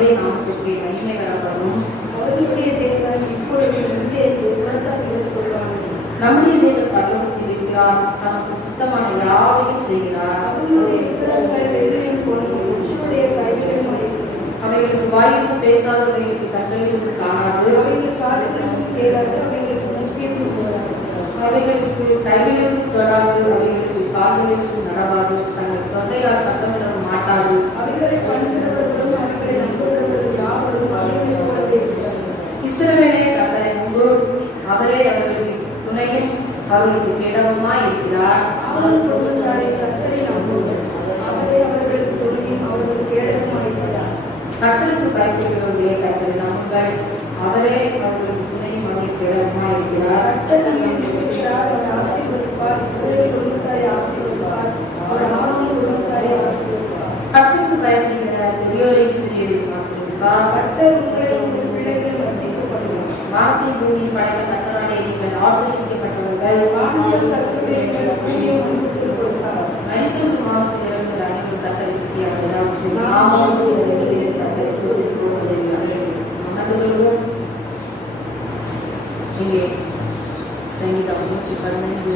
நம்முடைய நாமத்திற்கு மகிமை வரப்படும். அவர்களுடைய தேவன் இப்பொழுது இங்கே சொல்வார்கள். நம்முடைய தேவன் பரலோகத்தில் இருக்கிறார், நமக்கு சித்தமான யாவையும் செய்கிறார். அவர்களுடைய விக்கிரகங்கள் வெள்ளியும் பொன்னும் மனுஷனுடைய கைகளிலும் அடைக்கிறது. அவைகளுக்கு வாயிற்கு பேசாதவர்களுக்கு கண்களிலிருந்து காணாது, அவைகள் காதுகளுக்கு கேளாது, அவைகளுக்கு முக்கியம் சொல்லாது, அவைகளுக்கு கைகளிலிருந்து சொல்லாது, அவைகளுக்கு கால்களிலிருந்து நடவாது, தங்கள் தொண்டையால் சத்தமிட மாட்டாது. அவைகளை பண்ணுகிறவர்களும் அவைகளை நம்புகிறவர்கள் யாவரும் அவைகளை போலவே இருக்கிறார்கள். இஸ்ரவேலே கர்த்தரை நம்பு, அவரே அவர்களுக்கு துணையும் அவர்களுக்கு கேடவுமாய் இருக்கிறார். அவர்கள் பொருளாதாரை கர்த்தரை நம்புங்கள், அவரே அவர்களுக்கு துணையும் அவர்களுக்கு கேடவுமாய் இருக்கிறார். கர்த்தருக்கு பயப்படுகிறவர்களே கர்த்தரை நம்புங்கள், அவரே அவர்களுக்கு துணையும் அவர்களுக்கு கேடவுமாய் இருக்கிறார். கர்த்தர் நம்மை விடுவிக்கிறார், அவர் ஆசீர்வதிப்பார். இஸ்ரவேல் குடும்பத்தாரை ஆசீர்வதிப்பார், அவர் ஆரோன் குடும்பத்தாரை ஆசீர்வதிப்பார். கர்த்தருக்கு பயப்படுகிற பெரியோரையும் சிறியோரையும் ஆசீர்வதிப்பார். கர்த்தர் உங்களை உங்கள் பிள்ளைகள் வர்த்திக்கப்படுவார். வானத்தை பூமி படைத்த கர்த்தராலே நீங்கள் ஆசீர்வதிக்கப்பட்டவர்கள். வானங்கள் கர்த்தருடைய பூமியை முன்பு கொடுத்தார். மனிதனுக்கு மானத்தில் இறங்குகிற அனைவரும் கர்த்தரை துதியாக எல்லாம் செய்யும். நாமும் கர்த்தரை சோதிப்போம். அமர்ந்துள்ளோம். இங்கே சங்கீதம் 115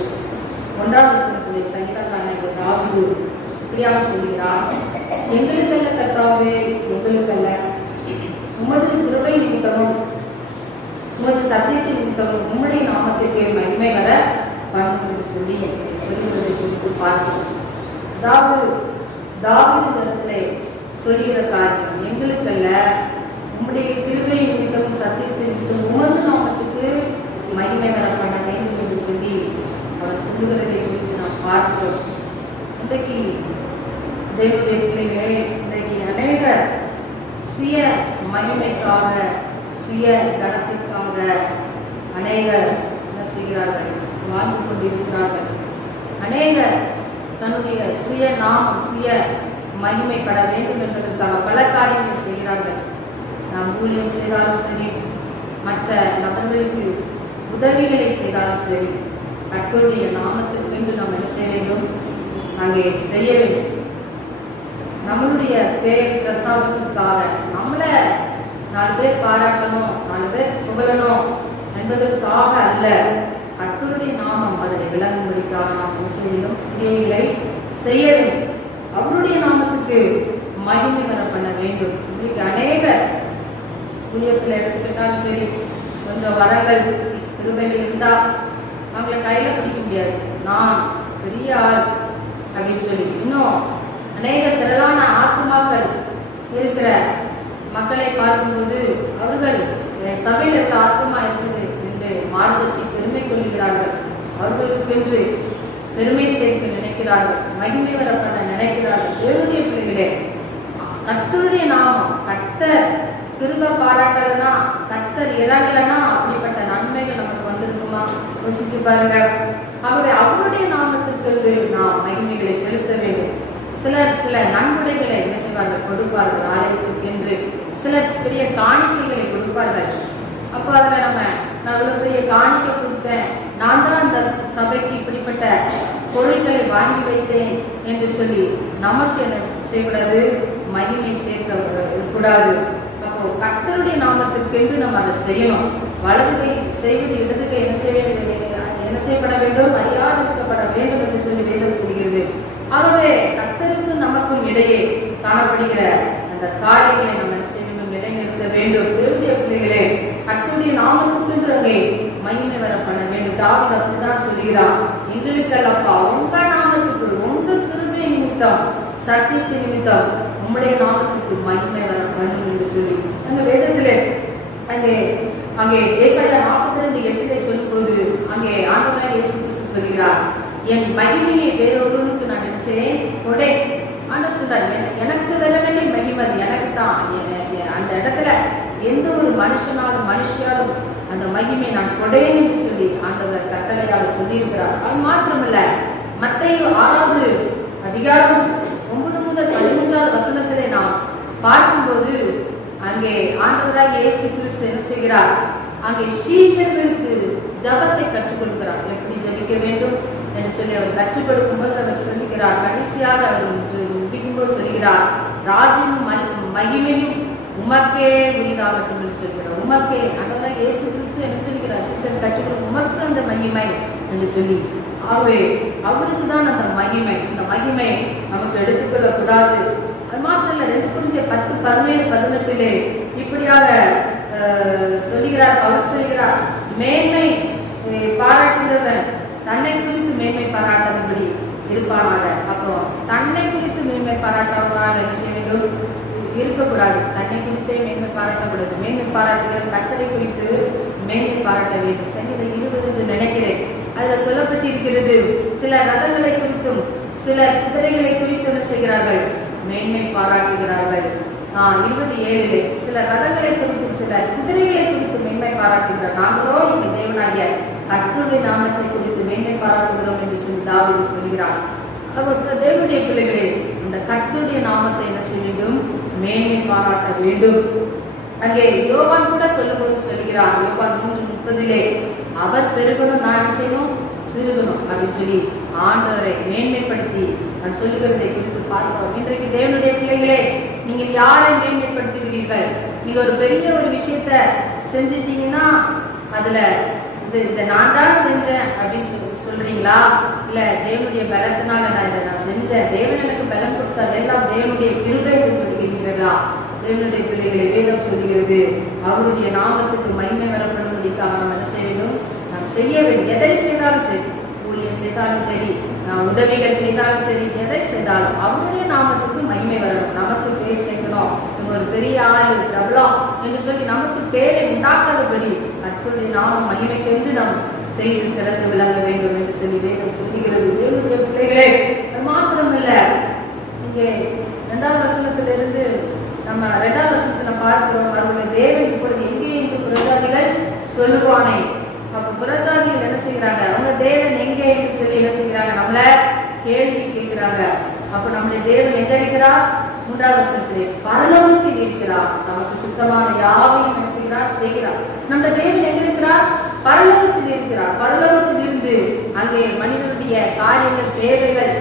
1ஆம் வசனத்திலே சங்கீதக்காரன் தாவீது இப்படியாக சொல்கிறார், எங்களுக்கல்ல கர்த்தாவே, எங்களுக்கல்ல, உமது கிருபை நிமித்தமும் உமது சத்தியத்தின் நிமித்தமும் உம்முடைய நாமத்திற்கே மகிமை வர பண்ணும் என்று சொல்லி சொல்லுவதை குறித்து பார்க்கிறோம். தாவீது தரத்திலே சொல்லுகிற காரியம், எங்களுக்கல்ல, உம்முடைய கிருபை நிமித்தமும் சத்தியத்தின் நிமித்தம் உமது நாமத்துக்கு மகிமை வர பண்ண வேண்டும் என்று சொல்லி அவர் சொல்லுகிறதை குறித்து நாம் பார்க்கிறோம். இன்றைக்கு தேவனுடைய பிள்ளைகளே, இன்றைக்கு அநேகர் சுய மகிமைக்காக, சுய கனத்திற்காக அநேகர் என்ன செய்கிறார்கள், வாழ்ந்து கொண்டிருக்கிறார்கள். அநேகர் தன்னுடைய சுய நாமம், சுய மகிமைப்பட வேண்டும் என்பதற்காக பல காரியங்களை செய்கிறார்கள். நாம் ஊழியம் செய்தாலும் சரி, மற்ற நபர்களுக்கு உதவிகளை செய்தாலும் சரி, கர்த்தருடைய நாமத்திற்கு நாம் என்ன செய்ய வேண்டும், அங்கே செய்ய வேண்டும். நம்மளுடைய பேர் பிரஸ்தாபத்திற்காக நம்மள 4 பேர் பாராட்டணும், 4 பேர் புகழணும் என்பதற்காக அல்ல, கர்த்தருடைய நாமம் அதனை விளங்கும்படிக்காக நாம் என்ன செய்யணும், கிரியைகளை செய்ய வேண்டும். அவருடைய நாமத்துக்கு மகிமை வர பண்ண வேண்டும். இன்னைக்கு அநேகர் ஊழியத்தில் எடுத்துக்கிட்டாலும் சரி, கொஞ்சம் வரங்கள் கிருபைகள் இருந்தா அவங்களை கையில பிடிக்க முடியாது, நான் பெரிய ஆள் அப்படின்னு சொல்லி. இன்னும் அநேக திரளான ஆத்மாக்கள் இருக்கிற மக்களை பார்க்கும்போது அவர்கள் சபையில் இருக்க ஆத்மா இருக்குது என்று மார்க்கத்தை பெருமை கொள்கிறார்கள். அவர்களுக்கென்று பெருமை சேர்க்க நினைக்கிறார்கள், மகிமை வர பண்ண நினைக்கிறார்கள். தேவனுடைய பிள்ளைகளே, கர்த்தருடைய நாமம், கர்த்தர் கிருபை பாராட்டலனா, கர்த்தர் இறங்கலனா அப்படிப்பட்ட நன்மைகள் நமக்கு வந்திருக்குமா? யோசிச்சு பாருங்க. ஆகவே அவருடைய நாமத்திற்கு நாம் மகிமைகளை செலுத்த வேண்டும். சிலர் சில நன்கொடைகளை என்ன செய்வார்கள், கொடுப்பார்கள் ஆலயத்திற்கு என்று. சிலர் பெரிய காணிக்கைகளை கொடுப்பார்கள். அப்போ அதில் நான் இவ்வளோ பெரிய காணிக்கை கொடுத்தேன், நான் தான் அந்த சபைக்கு இப்படிப்பட்ட பொருட்களை வாங்கி வைத்தேன் என்று சொல்லி நமக்கு என்ன செய்யக்கூடாது, மகிமை சேர்க்க கூடாது. அப்போ கர்த்தருடைய நாமத்திற்கென்று நம்ம அதை செய்யணும். வலதுகை செய்வது இடதுகை என்ன செய்யப்பட வேண்டும், மரியாதைக்கப்பட வேண்டும் என்று சொல்லி வேதம் சொல்கிறது. ஆகவே கர்த்தருக்கு நமக்கும் இடையே காணப்படுகிற அந்த காரியங்களை நம்ம என்ன செய்ய வேண்டும், நிலைநிறுத்த வேண்டும். தேவனுடைய பிள்ளைகளே, கர்த்தருடைய நாமத்துக்கு அங்கே மகிமை வர பண்ண வேண்டும். தாவீது அப்படிதான் சொல்கிறான், எங்களுக்கல்லப்பா, உங்க நாமத்துக்கு, உங்க கிருபை நிமித்தம், சத்தியத்தின் நிமித்தம் உம்முடைய நாமத்துக்கு மகிமை வர பண்ணும் என்று சொல்லி அந்த வேதத்திலே அங்கே ஏசாயா 42:8 சொல்லும்போது அங்கே ஆண்டவராகிய இயேசு கிறிஸ்து சொல்கிறார், என் மகிமையை வேறொருவனுக்கு நான் என்ன செய்யேன், கொடை. ஆண்டவர் சொல்றார், எனக்கு வர வேண்டிய மகிமை எனக்கு தான். அந்த இடத்துல எந்த ஒரு மனுஷனாலும் மனுஷியாலும் அந்த மகிமை நான் கொடையேன் என்று சொல்லி ஆண்டவர் கட்டளையால் சொல்லியிருக்கிறார். அது மாத்திரமல்ல, மத்தேயு 6வது அதிகாரம் 9 முதல் 13வது வசனத்திலே நாம் பார்க்கும்போது அங்கே ஆண்டவராகிய இயேசு கிறிஸ்து என்ன செய்கிறார், அங்கே சீஷர்களுக்கு ஜபத்தை கற்றுக் கொடுக்கிறார். எப்படி ஜபிக்க வேண்டும் என்று சொல்லி அவர் கற்றுக் கொடுக்கும்போது அவர் சொல்லுகிறார், கடைசியாக அவர் முடிக்கும்போது சொல்கிறார், ராஜ்யமும் மகிமையும் உமக்கே உரிதாகட்டும் என்று சொல்கிறார். உமக்கே ஆண்டவராகிய இயேசு கிறிஸ்து என்ன சொல்கிறார்? சீசன் கற்றுக்கொள்ளும் உமக்கு அந்த மகிமை என்று சொல்லி, ஆகவே அவருக்கு தான் அந்த மகிமை. இந்த மகிமை நமக்கு எடுத்துக்கொள்ளக் கூடாது. அது மாத்திரம் இல்ல, 2 கொரிந்தியர் 10:17-18 இப்படியாக சொல்லுகிறார். அவர் சொல்கிறார், மேன்மை பாராட்டுகிறவன் தன்னை குறித்து மேன்மை பாராட்டாதபடி இருப்பானாக. அப்போ தன்னை குறித்து மேன்மை பாராட்டாதவராக என்ன செய்ய வேண்டும்? இருக்கக்கூடாது. தன்னை குறித்தே மேன்மை பாராட்டக்கூடாது. மேன்மை பாராட்டுகிற கர்த்தரை குறித்து மேன்மை பாராட்ட வேண்டும். சங்கீதம் 20 என்று நினைக்கிறேன், அதுல சொல்லப்பட்டிருக்கிறது, சில ரதங்களை குறித்தும் சில குதிரைகளை குறித்து என்ன செய்கிறார்கள்? மேன்மை பாராட்டுகிறார்கள். 27 சில ரதங்களை குறித்தும் சில குதிரைகளை குறித்து மேன்மை பாராட்டுகிறார். நாங்களோ எங்கள் தேவனாகிய கர்த்தருடைய நாமத்தை குறித்து மேன்மை பாராட்டுகிறோம் என்று சொல்லி தாவீது சொல்கிறார். தேவனுடைய பிள்ளைகளே, இந்த கர்த்தருடைய நாமத்தை என்ன செய்ய வேண்டும்? மேன்மை பாராட்ட வேண்டும். அங்கே யோவான் கூட சொல்லும்போது சொல்கிறார், யோவான் 3:30 அவர் பெருகணும், நான் செய்யணும், சிறுகணும் அப்படின்னு சொல்லி ஆண்டவரை மேன்மைப்படுத்தி நான் சொல்லுகிறதை குறித்து பார்க்கிறோம். இன்றைக்கு தேவனுடைய பிள்ளைகளே, நீங்கள் யாரை மேன்மைப்படுத்துகிறீர்கள்? நீங்க ஒரு பெரிய ஒரு விஷயத்த செஞ்சிட்டீங்கன்னா அதுல இதை நான் தான் செஞ்சேன் அப்படின்னு சொல்றீங்களா? இல்ல தேவனுடைய பலத்தினால நான் இதை நான் செஞ்சேன், தேவன் எனக்கு பலம் கொடுத்தார், எல்லாம் தேவனுடைய கிருபை என்று சொல்லுகிறீர்களா? தேவனுடைய பிள்ளைகளை வேதம் சொல்லுகிறது, அவருடைய நாமத்துக்கு மகிமை வரப்படும்படிக்காக நாம் என்ன செய்ய வேண்டும்? நாம் செய்ய வேண்டும். எதை செய்தாலும் சரி, ஊழியம் செய்தாலும் சரி, உதவிகள் செய்தாலும் சரி, எதை செய்தாலும் அவருடைய நாமத்துக்கு மகிமை வரணும். நமக்கு பேர் சேர்க்கணும், இவங்க ஒரு பெரிய ஆளு பிரபலம் என்று சொல்லி நமக்கு பேரை உண்டாக்காதபடி கர்த்தருடைய நாமம் மகிமைக்கென்று நாம் செய்து சிறந்து விளங்க வேண்டும் என்று சொல்லி வேதம் சொல்லுகிறது. தேவனுடைய பிள்ளைகளே, அது மாத்திரமில்ல, இங்கே 2வது வசனத்திலிருந்து நம்ம 2வது வசனத்துல பார்க்கிறோம், அவருடைய தேவன் இப்பொழுது எங்கே என்று புறஜாதிகள் சொல்லுவானே. அப்ப புறஜாதிகள் என்ன செய்கிறாங்க? அவங்க தேவன் எங்கே என்று சொல்லி என்ன செய்கிறாங்க? நம்மள கேள்வி கேட்கிறாங்க. அப்ப நம்முடைய தேவன் எங்க இருக்கிறார்? 3வது வசனத்திலே பரலோகத்தில் இருக்கிறார். நமக்கு சுத்தமான யாவையும் என்ன செய்கிறார்? செய்கிறார். நம்முடைய தேவன் எங்க இருக்கிறார்? பரலோகத்தில் இருக்கிறார். பரலோகத்தில் இருந்து அங்கே மனிதனுடைய காரியங்கள், தேவைகள்,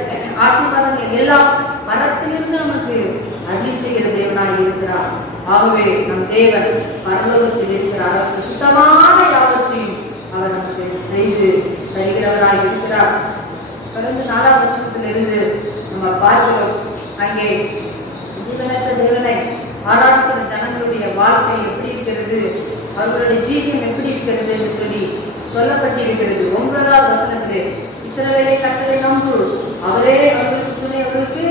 ஆசீர்வாதங்கள் எல்லாம் மரத்திலிருந்து நமக்கு அருளி செய்கிற தேவனாய் இருக்கிறார். ஆகவே நம் தேவன் பரலோகத்தில் இருக்கிறார். சுத்தமான யாவற்றையும் அவர் நமக்கு செய்து தருகிறவராய் இருக்கிறார். கடந்த 4வது வசனத்திலிருந்து நம்ம பார்க்கிறோம், அங்கே ஜீவனற்ற தேவனை ஆராதிக்கிற ஜனங்களுடைய வாழ்க்கை எப்படி இருக்கிறது, அவர்களுடைய ஜீவியம் எப்படி இருக்கிறது என்று சொல்லி சொல்லப்பட்டிருக்கிறது. 9வது வசனத்திலே இஸ்ரவேலை கர்த்தரை நம்பு, அவரே அவர்களுக்கு துணை, அவர்களுக்கு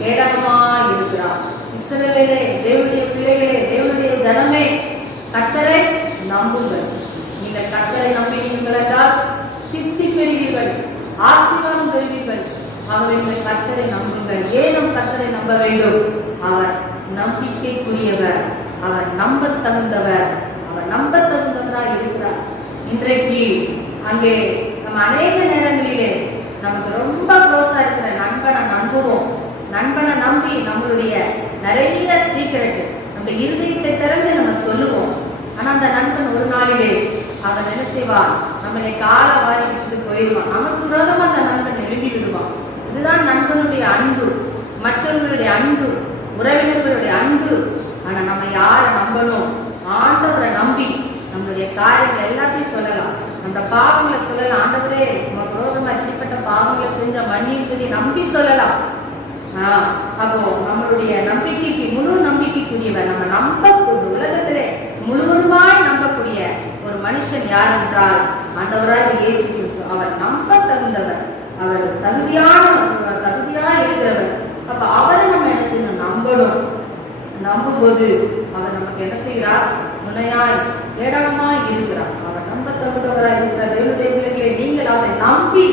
கேடகமாய் இருக்கிறார். இஸ்ரவேலே, தேவனுடைய பிள்ளைகளே, தேவனுடைய ஜனமே, கர்த்தரை நம்புங்கள். நீங்கள் கர்த்தரை நம்பினீர்கள் என்றால் சித்தி பெறுவீர்கள், ஆசீர்வாதம் பெறுவீர்கள். ஆகவே நீங்கள் கர்த்தரை நம்புங்கள். ஏன் நம் கர்த்தரை நம்ப வேண்டும்? அவர் நம்பிக்கைக்குரியவர், அவர் நம்ப தகுந்தவர், அவர் நம்ப தகுந்தவராய் இருக்கிறார். இன்றைக்கு அங்கே நம்ம அநேக நேரங்களிலே நமக்கு ரொம்ப க்ளோஸா இருக்கிற நண்பனை நம்புவோம். நண்பனை நம்பி நம்மளுடைய நிறைய சீக்கிரட் நம்முடைய இருதயத்தை திறந்து நம்ம சொல்லுவோம். ஆனா அந்த நண்பன் ஒரு நாளிலே அவன் என்ன செய்வான்? நம்மளை கால வாரி விட்டு போயிடுவான். நமக்கு விரோதமா அந்த நண்பன் எழுப்பி விடுவான். இதுதான் நண்பனுடைய அன்பு, மற்றவர்களுடைய அன்பு, உறவினர்களுடைய அன்பு. ஆனா நம்ம யாரை நம்பணும்? ஆண்டவரை நம்பி நம்மளுடைய காரியங்கள் எல்லாத்தையும் சொல்லலாம், அந்த பாவங்களை சொல்லலாம். ஆண்டவரே, உங்க விரோதமா இப்படிப்பட்ட பாவங்களை செஞ்ச மன்னின்னு சொல்லி நம்பி சொல்லலாம். அப்போ நம்மளுடைய நம்பிக்கைக்கு, முழு நம்பிக்கைக்குரியவர், நம்ம நம்பக்கூடிய, உலகத்திலே முழுவதுமாய் நம்பக்கூடிய ஒரு மனுஷன் யார் என்றால் ஆண்டவராகிய இயேசு கிறிஸ்து. அவர் நம்ப தகுந்தவர், அவர் தகுதியா இருக்கிறவர். அப்ப அவரை நம்ம என்ன செய்யணும்? நம்பணும். நம்பும்போது அவர் நமக்கு என்ன செய்கிறார்? துணையாய், கேடகமாய் இருக்கிறார். அவர் நம்ப தகுந்தவராய் இருக்கிறார். தேவனுடைய பிள்ளைகளை, நீங்கள் அவரை நம்பி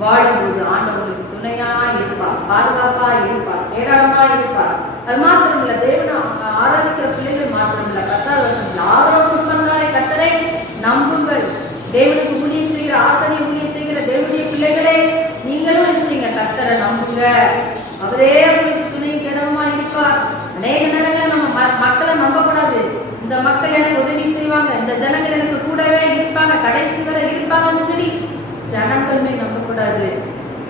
வாழும்போது ஆண்டவர்களுக்கு துணையாய் இருப்பார், பாதுகாப்பாய் இருப்பார், கேடகமாய் இருப்பார். அது மாத்திரமில்ல, தேவனை ஆராதிக்கிற பிள்ளைகள் மாத்திரமில்ல, 10வது வசனத்தில் ஆரோக்கிய குடும்பத்தாரை கர்த்தரை நம்புங்கள். தேவனுக்கு ஊழியம் செய்கிற, ஆசாரிய ஊழியம் செய்கிற தேவனுடைய பிள்ளைகளே, நீங்களும் என்ன செய்யுங்க? கர்த்தரை நம்புங்க. அவரே அவர்களுக்கு துணை கேடகமாய் இருப்பார். அநேக நேரங்களில் நம்ம மக்களை நம்பக்கூடாது. இந்த மக்கள் எனக்கு உதவி செய்வாங்க, இந்த ஜனங்கள் எனக்கு கூடவே இருப்பாங்க, கடைசி வரை இருப்பாங்கன்னு சொல்லி ஜனங்களுமே நம்பக்கூடாது.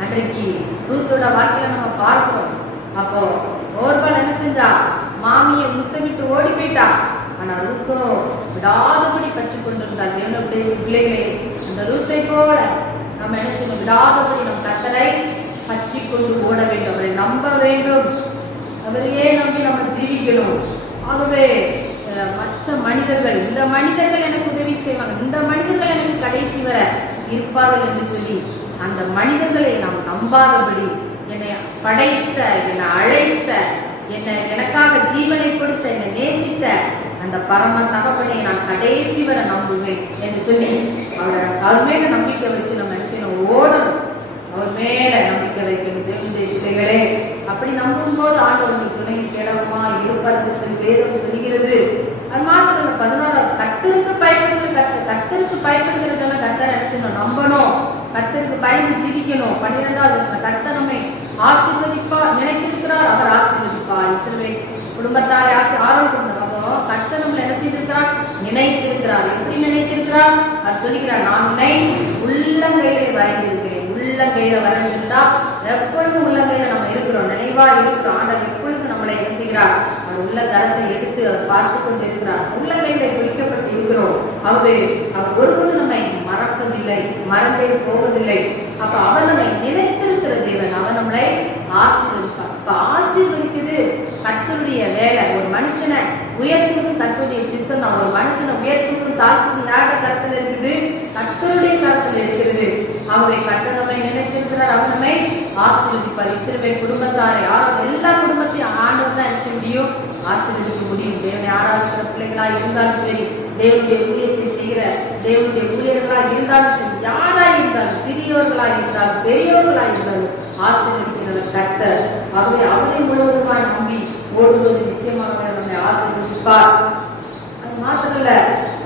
அன்றைக்கு ரூத்தோட வாழ்க்கையில நம்ம பார்க்கிறோம். அப்போ ஓர்பால் என்ன செஞ்சா? மாமியை முத்தமிட்டு ஓடி போயிட்டா. ஆனா ரூத்தோ விடாதபடி பற்றி கொண்டிருந்தார் தேவனுடைய பிள்ளைகளே. அந்த ரூத்தை போல நம்ம என்ன செய்யணும்? விடாதபடி நம் கர்த்தரை பற்றி கொண்டு ஓட வேண்டும், அவரை நம்ப வேண்டும், அவரையே நம்பி நம்ம ஜீவிக்கணும். ஆகவே மற்ற மனிதர்கள், இந்த மனிதர்கள் எனக்கு உதவி செய்வாங்க, இந்த மனிதர்கள் எனக்கு கடைசி வர இருப்பார்கள் என்று சொல்லி அந்த மனிதர்களை நாம் நம்பாதபடி, என்னை படைத்த, என்னை அழைத்த, எனக்காக ஜீவனை கொடுத்த, என்னை நேசித்த அந்த பரம தகப்பனை நான் கடைசி வர நம்புவேன் என்று சொல்லி அவர் மேல நம்பிக்கை வச்சு நம்ம என்ன செய்யணும்? ஓடணும், அவர் மேல நம்பிக்கை வைக்கணும். தேவனுடைய பிள்ளைகளே, அப்படி நம்பும் போது ஆண்டவருக்கு துணை கேடகமா இருப்பார் சொல்லி வேதம் சொல்லுகிறது. அது மாத்திரம் 16 கர்த்தருக்கு பயப்படுகிறதெல்லாம் கர்த்தரை என்ன செய்யணும்? நம்பணும், கர்த்தருக்கு பயந்து ஜீவிக்கணும். 12வது வசனம், கர்த்தர் நம்மை ஆசீர்வதிப்பார், நினைத்திருக்கிறார், அவர் ஆசீர்வதிப்பார். இஸ்ரவேல் குடும்பத்தாரை ஆரோக்கியம் கொடுத்தார். அப்போ கர்த்தர் நம்மளை என்ன செய்திருக்கிறார்? நினைத்திருக்கிறார். எப்படி நினைத்திருக்கிறார்? அவர் சொல்லுகிறார், நான் உன்னை உள்ளங்கையிலே வரைந்திருக்கிறேன். உள்ளங்கையில வரைந்திருந்தா எப்பொழுதும் உள்ளங்கையில நம்ம இருக்கிறோம், நினைவா இருக்கிறோம். ஆண்டவர் எப்பொழுதும் நம்மளை என்ன செய்கிறார்? அவர் உள்ள கரத்தை எடுத்து அவர் பார்த்து கொண்டு இருக்கிறார். உள்ளங்கையில பிடிக்கப்பட்டு இருக்கிறோம். ஆகவே அவர் ஒருபோதும் நம்மை மறப்பதில்லை, மறந்தே போவதில்லை. அப்ப அவர் நம்மை நினைத்திருக்கிற தேவன், அவர் நம்மளை ஆசீர்வதிப்பார். இப்ப ஆசீர்வதிக்கிறது கர்த்தருடைய வேலை. ஒரு மனுஷனை உயர்த்துவதும் கர்த்தருடைய சித்தம் தான். ஒரு மனுஷனை உயர்த்துவதும் தாழ்த்துவதும் யாருடைய கருத்துல இருக்குது? கர்த்தருடைய கருத்துல இருக்கிறது. ஆகவே கர்த்தர் நம்மை நினைத்திருக்கிறார், அவர் நம்மை ஆசீர்வதிப்பார். இஸ்ரவேல் குடும்பத்தாரை எல்லா குடும்பத்தையும் ஆண்டவர் தான் நினைச்ச முடியும், ஆசீர்வதிக்க முடியும். தேவனை ஆராதிக்கிற பிள்ளைகளா இருந்தாலும் சரி, தேவனுடைய ஊழியத்தை செய்கிற தேவனுடைய ஊழியர்களா இருந்தாலும் சரி, யாரா இருந்தாலும், சிறியோர்களா இருந்தாலும் பெரியோர்களா இருந்தாலும் ஆசீர்வதிக்கிற கர்த்தர். ஆகவே அவரை முழுவதுமாய் நம்பி ஓடுவது நிச்சயமாக நம்மை ஆசீர்வதிப்பார். அது மாத்திரமல்ல,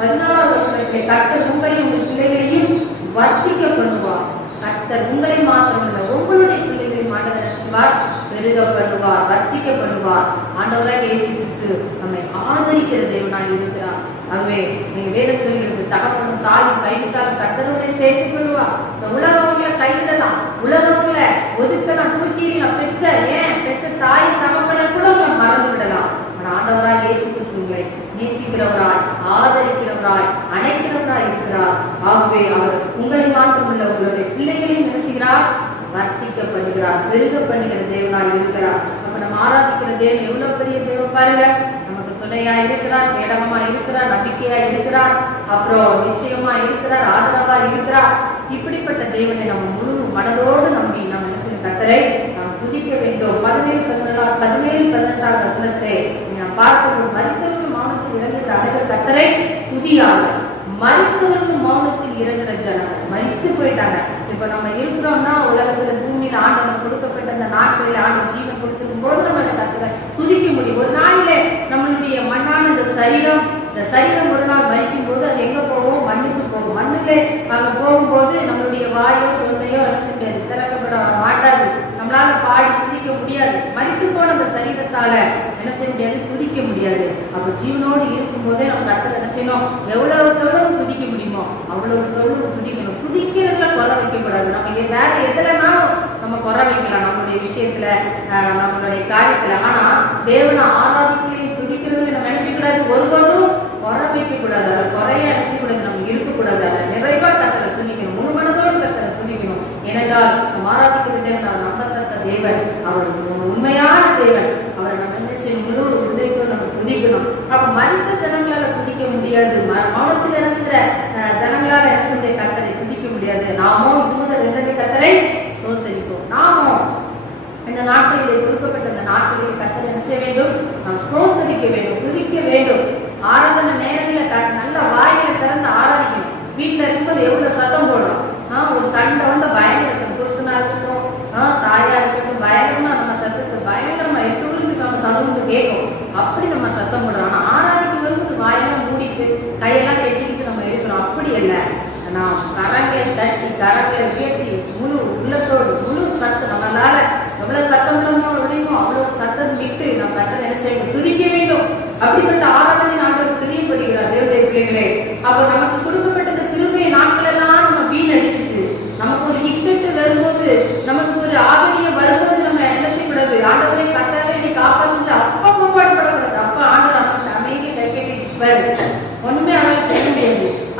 14வது வசனத்திலே கர்த்தர் உங்களையும் உங்கள் பிள்ளைகளையும் வர்த்திக்க பண்ணுவார். கர்த்தர் உங்களை மாத்திரமல்ல, உங்களுடைய பிள்ளைகளையும் ஆண்டவர் செய்வார், பெருக பண்ணுவார், வர்த்திக்க பண்ணுவார். ஆண்டவராக இயேசு கிறிஸ்து நம்மை ஆதரிக்கிற தேவனாய் இருக்கிறார். ஆகவே நீங்க வேதம் சொல்கிறது, தகப்பனும் தாயும் கைவிட்டாலும் கர்த்தரோட சேர்த்துக் கொள்வார். இந்த உலகம்ல கைவிடலாம், உலகம்ல ஒதுக்கலாம், தூக்கிடலாம், பெற்ற தாய் தகப்பனை கூட மறந்து விடலாம். ஆனா ஆண்டவராய் இயேசு கிறிஸ்து உங்களை நேசிக்கிறவராய், ஆதரிக்கிறவராய், அணைக்கிறவராய் இருக்கிறார். ஆகவே அவர் உங்களை மாத்திரமல்ல, உங்களுடைய பிள்ளைகளையும் நேசிக்கிறார், வர்த்திக்கப்படுகிறார், பெருக பண்ணுகிற தேவனாய் இருக்கிறார். அப்ப நம்ம ஆராதிக்கிற தேவன் எவ்வளவு பெரிய தேவன் பாருங்க. நமக்கு துணையா இருக்கிறார், கேடகமா இருக்கிறார், நம்பிக்கையா இருக்கிறார், அப்புறம் நிச்சயமா இருக்கிறார், ஆதரவா இருக்கிறார். இப்படிப்பட்ட தேவனை நம்ம முழு மனதோடு நம்பி நம்ம என்ன செய்யணும்? கர்த்தரை நாம் துதிக்க வேண்டும். 17-18 வசனத்தை நாம் பார்க்கும்போது, மரித்தவர்கள் மௌனத்தில் இறங்குகிற அனைவர் கர்த்தரை துதியார்கள். மரித்தவர்கள் மௌனத்தில் இறங்குற ஜனம் மரித்து போயிட்டாங்க. இப்ப நம்ம இருக்கிறோம்னா உலகத்துல பூமியில ஆண்டவர் கொடுக்கப்பட்ட அந்த நாட்களில் ஆண்டவர் ஜீவன் கொடுத்திருக்கும் போது நம்ம கர்த்தரை துதிக்க முடியும். ஒரு நாளிலே நம்மளுடைய மண்ணான இந்த சரீரம் ஒரு நாள் மரிக்கும் போது அது எங்க போகும்? மண்ணுக்கு போகும். மண்ணுக்கு அங்க போகும்போது நம்மளுடைய வாயோ தொண்டையோ திறக்கப்பட மாட்டாது, நம்மளால பாடி துதிக்க முடியாது. மரித்து போன அந்த சரீரத்தால என்ன செய்ய முடியாது? துதிக்க முடியாது. அப்ப ஜீவனோடு இருக்கும் போதே நம்ம கர்த்தரை என்ன செய்யணும்? எவ்வளவு துதிக்க முடியுமோ அவ்வளவு துதிக்கணும். துதிக்கிறதுல குறை வைக்க கூடாது. நம்ம வேற எதுலனாலும் நம்ம குறை வைக்கலாம், நம்மளுடைய விஷயத்துல, நம்மளுடைய காரியத்துல. ஆனா தேவனை ஆராதிக்கலையும் துதிக்கிறதுல நம்ம என்ன செய்யக்கூடாது? ஒருவரும் குறை வைக்க கூடாது, அதை குறைய நினைச்சக்கூடாது, நம்ம இருக்கக்கூடாது. அதை நிறைவா கர்த்தரை துதிக்கணும், முழு மனதோடு கர்த்தரை துதிக்கணும். ஏனென்றால் நம்ம ஆராதிக்கிற தேவன் அவர் நம்பத்தக்க தேவன், அவர் உண்மையான தேவன். அவரை நம்ம என்ன செய்யணும்? முழு இதயத்தோடு நம்ம துதிக்கணும். அப்ப மரித்த ஜனங்களால துதிக்க முடியாது, மௌனத்தில் இறங்குகிற ஜனங்களால என்ன செய்ய கர்த்தரை துதிக்க முடியாது. நாமோ இதுமுதல் 2 கர்த்தரை ஸ்தோத்தரிப்போம். நாமோ இந்த நாட்களிலே கொடுக்கப்பட்ட இந்த நாட்களிலே கர்த்தரை என்ன செய்ய வேண்டும்? நாம் ஸ்தோத்தரிக்க வேண்டும், துதிக்க வேண்டும். ஆராதனை நேரங்களில் நல்ல வாயில திறந்து ஆராதிக்கணும். வீட்டுல இருக்கும்போது எவ்வளவு சத்தம் போடுறோம். ஒரு சண்டை வந்து பயங்கர புருஷனா இருக்கட்டும், தாயா இருக்கட்டும், பயங்கரமா நம்ம சத்தத்தை பயங்கரமா 8 ஊருக்கு நம்ம சதம் கேட்கும். அப்படி நம்ம சத்தம் போடுறோம். ஆனா ஆராதிக்கு வரும்போது வாயெல்லாம் மூடிட்டு கையெல்லாம் கெட்டிக்கிட்டு நம்ம இருக்கிறோம். அப்படி இல்லை, நாம் கரங்களை தட்டி கரங்களை உயர்த்தி முழு உள்ளத்தோடு முழு சத்தம், நம்மளால எவ்வளவு சத்தம் முடியுமோ அவ்வளவு சத்தம் விட்டு நம்ம கர்த்தரை என்ன செய்யணும்? துதிக்க வேண்டும். அப்படிப்பட்ட ஆராதனை ஆண்டவர் தெரியப்படுகிறார். தேவனுடைய பிள்ளைகளே, அப்ப நமக்கு கொடுக்கப்பட்ட கிருபை நாட்கள் எல்லாம் நம்ம வீணடிச்சுட்டு, நமக்கு ஒரு இக்கட்டு வரும்போது, நமக்கு ஒரு ஆகதியம் வரும்போது நம்ம என்ன செய்யக்கூடாது? ஆண்டவரை கர்த்தரை காப்பாற்று அப்ப பாடுபடக்கூடாது.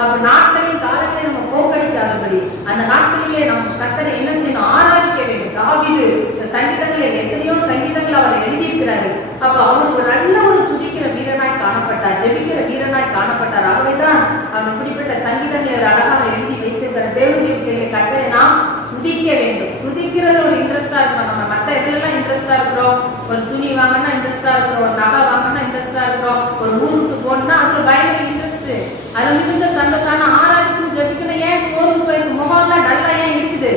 அப்ப நாட்களையும் காலத்தையும் நம்ம போக்கடிக்காதபடி அந்த நாட்களிலே நம்ம கர்த்தரை என்ன செய்யணும்? ஆராதிக்க வேண்டும். தாவீது சங்கீதங்களில் எத்தனையோ சங்கீதங்கள் அவர் எழுதியிருக்கிறாரு. அப்ப அவர் ஒரு நல்ல ஒரு துதிக்கிற வீரனாய் காணப்பட்டார், ஜெபிக்கிற வீரனாய் காணப்பட்டார். ஆகவேதான் அவர் இப்படிப்பட்ட சங்கீதங்களை அழகாக எழுதி வைத்திருக்கிற தேவனுடைய கர்த்தரை நாம் துதிக்க வேண்டும். துதிக்கிறது ஒரு இன்ட்ரெஸ்டா இருக்கணும். நம்ம மற்ற எல்லாம் இன்ட்ரெஸ்டா இருக்கிறோம். ஒரு துணி வாங்கினா இன்ட்ரெஸ்டா இருக்கிறோம், ஒரு நகை வாங்கினா இன்ட்ரெஸ்டா இருக்கிறோம், ஒரு ஊருக்கு போனா அதுல பயங்கர இன்ட்ரெஸ்ட். அது மிகுந்த சந்தோஷம். ஆராதிக்கணும், ஜெபிக்கணும். ஏன் சோர்ந்து போயிருக்கு? முகம்லாம் நல்லா ஏன் இருக்குது?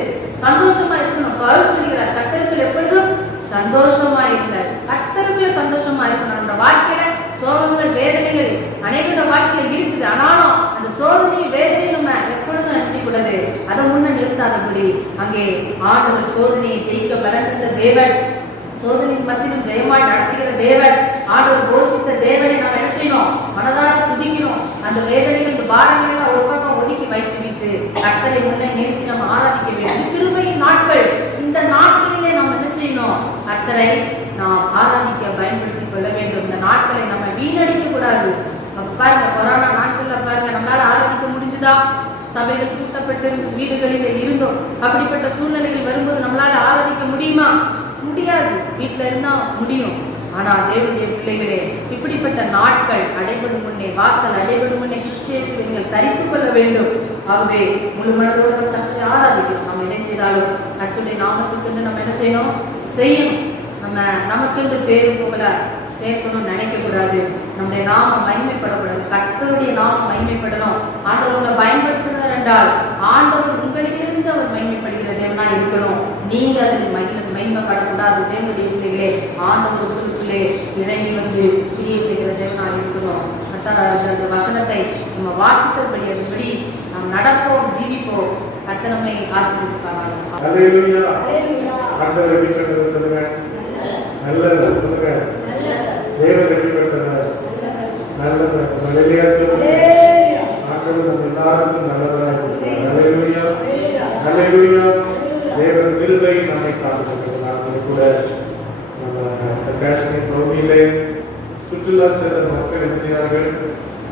சந்தோஷமா இருக்கணும். பவுல் சொல்கிறார், கர்த்தருக்குள் எப்பொழுதும் சந்தோஷமா இருக்கிறார். கர்த்தருக்குள்ள சந்தோஷமா இருக்கணும். நம்ம வாழ்க்கையில சோகங்கள், வேதனைகள் அநேக வாழ்க்கையில இருக்குது. ஆனாலும் அந்த சோதனை வேதனை நம்ம எப்பொழுதும் நினைச்சு கூடாது. அதை முன்ன நிறுத்தாதபடி அங்கே ஆண்டவர் சோதனையை ஜெயிக்க பலந்த தேவன், சோதனையின் மத்தியிலும் ஜெயமாய் நடத்துகிற தேவன், ஆண்டவர் போஷித்த தேவனை நாம் என்ன செய்யணும்? மனதார துதிக்கணும். அந்த வேதனைகள், இந்த பாரங்களை ஒரு பக்கம் ஒதுக்கி வைத்து விட்டு கர்த்தரை முன்னே நிறுத்தி நம்ம ஆராதிக்க வேண்டும். கிருபையின் நாட்கள், இந்த நாட்களிலே நாம் என்ன செய்யணும்? கர்த்தரை நாம் ஆராதிக்க பயன்படுத்திக் கொள்ள வேண்டும். இந்த நாட்களை நம்ம வீணடிக்க கூடாது. பாருங்க, கொரோனா நாட்கள்ல பாருங்க, நம்மளால ஆராதிக்க முடிஞ்சுதா? சபையில கூட்டப்பட்டு வீடுகளில் இருந்தோம். அப்படிப்பட்ட சூழ்நிலைகள் வரும்போது நம்மளால ஆராதிக்க முடியுமா? முடியாது. வீட்டுல இருந்தா முடியும். ஆனா தேவனுடைய பிள்ளைகளே, இப்படிப்பட்ட நாட்கள் அடைபடும் முன்னே, வாசல் அடைபடும் முன்னே கிறிஸ்தியேசுவை நீங்கள் தரித்துக் கொள்ள வேண்டும். ஆகவே முழு மனதோடு கர்த்தரை ஆராதிக்கணும். நம்ம என்ன செய்தாலும் கர்த்தருடைய நாமத்துக்கு நம்ம என்ன செய்யணும்? செய்யணும். நம்ம நமக்கென்று பேரு போகல சேர்க்கணும்னு நினைக்க கூடாது. நம்முடைய நாமம் மகிமைப்படக்கூடாது. கர்த்தருடைய நாமம் மகிமைப்படணும். ஆண்டவர்களை பயன்படுத்துகிறார் என்றால் ஆண்டவர் உங்களிலிருந்து அவர் மகிமைப்படுகிற தேவனா இருக்கணும். நீங்க அதில் மகிமைப்படக்கூடாது. தேவனுடைய பிள்ளைகளே, ஆண்டவர் உங்களுக்குள்ளே இறங்கி வந்து கிரியை செய்கிற தேவனா இருக்கணும். அந்த வசனத்தை நம்ம வாசித்தபடி அதுபடி நாம் நடப்போம், ஜீவிப்போம். கர்த்தர் நம்மை ஆசீர்வதிப்பார். நல்லது சொல்லுங்க. தேவன் வெற்றி பெற்றனர். நல்லது. ஹல்லேலூயா சொல்லுங்க. ஆண்டவர் நம்ம எல்லாருக்கும் நல்லதா இருக்கிறார். ஹல்லேலூயா. ஹல்லேலூயா. தேவன் கிருபை நம்மை காத்துக்கொள்கிறார். நாங்கள் கூட நம்ம காஷ்மீர் பகுதியிலே சுற்றுலா செல்ல மக்கள் என்ன செய்கிறார்கள்?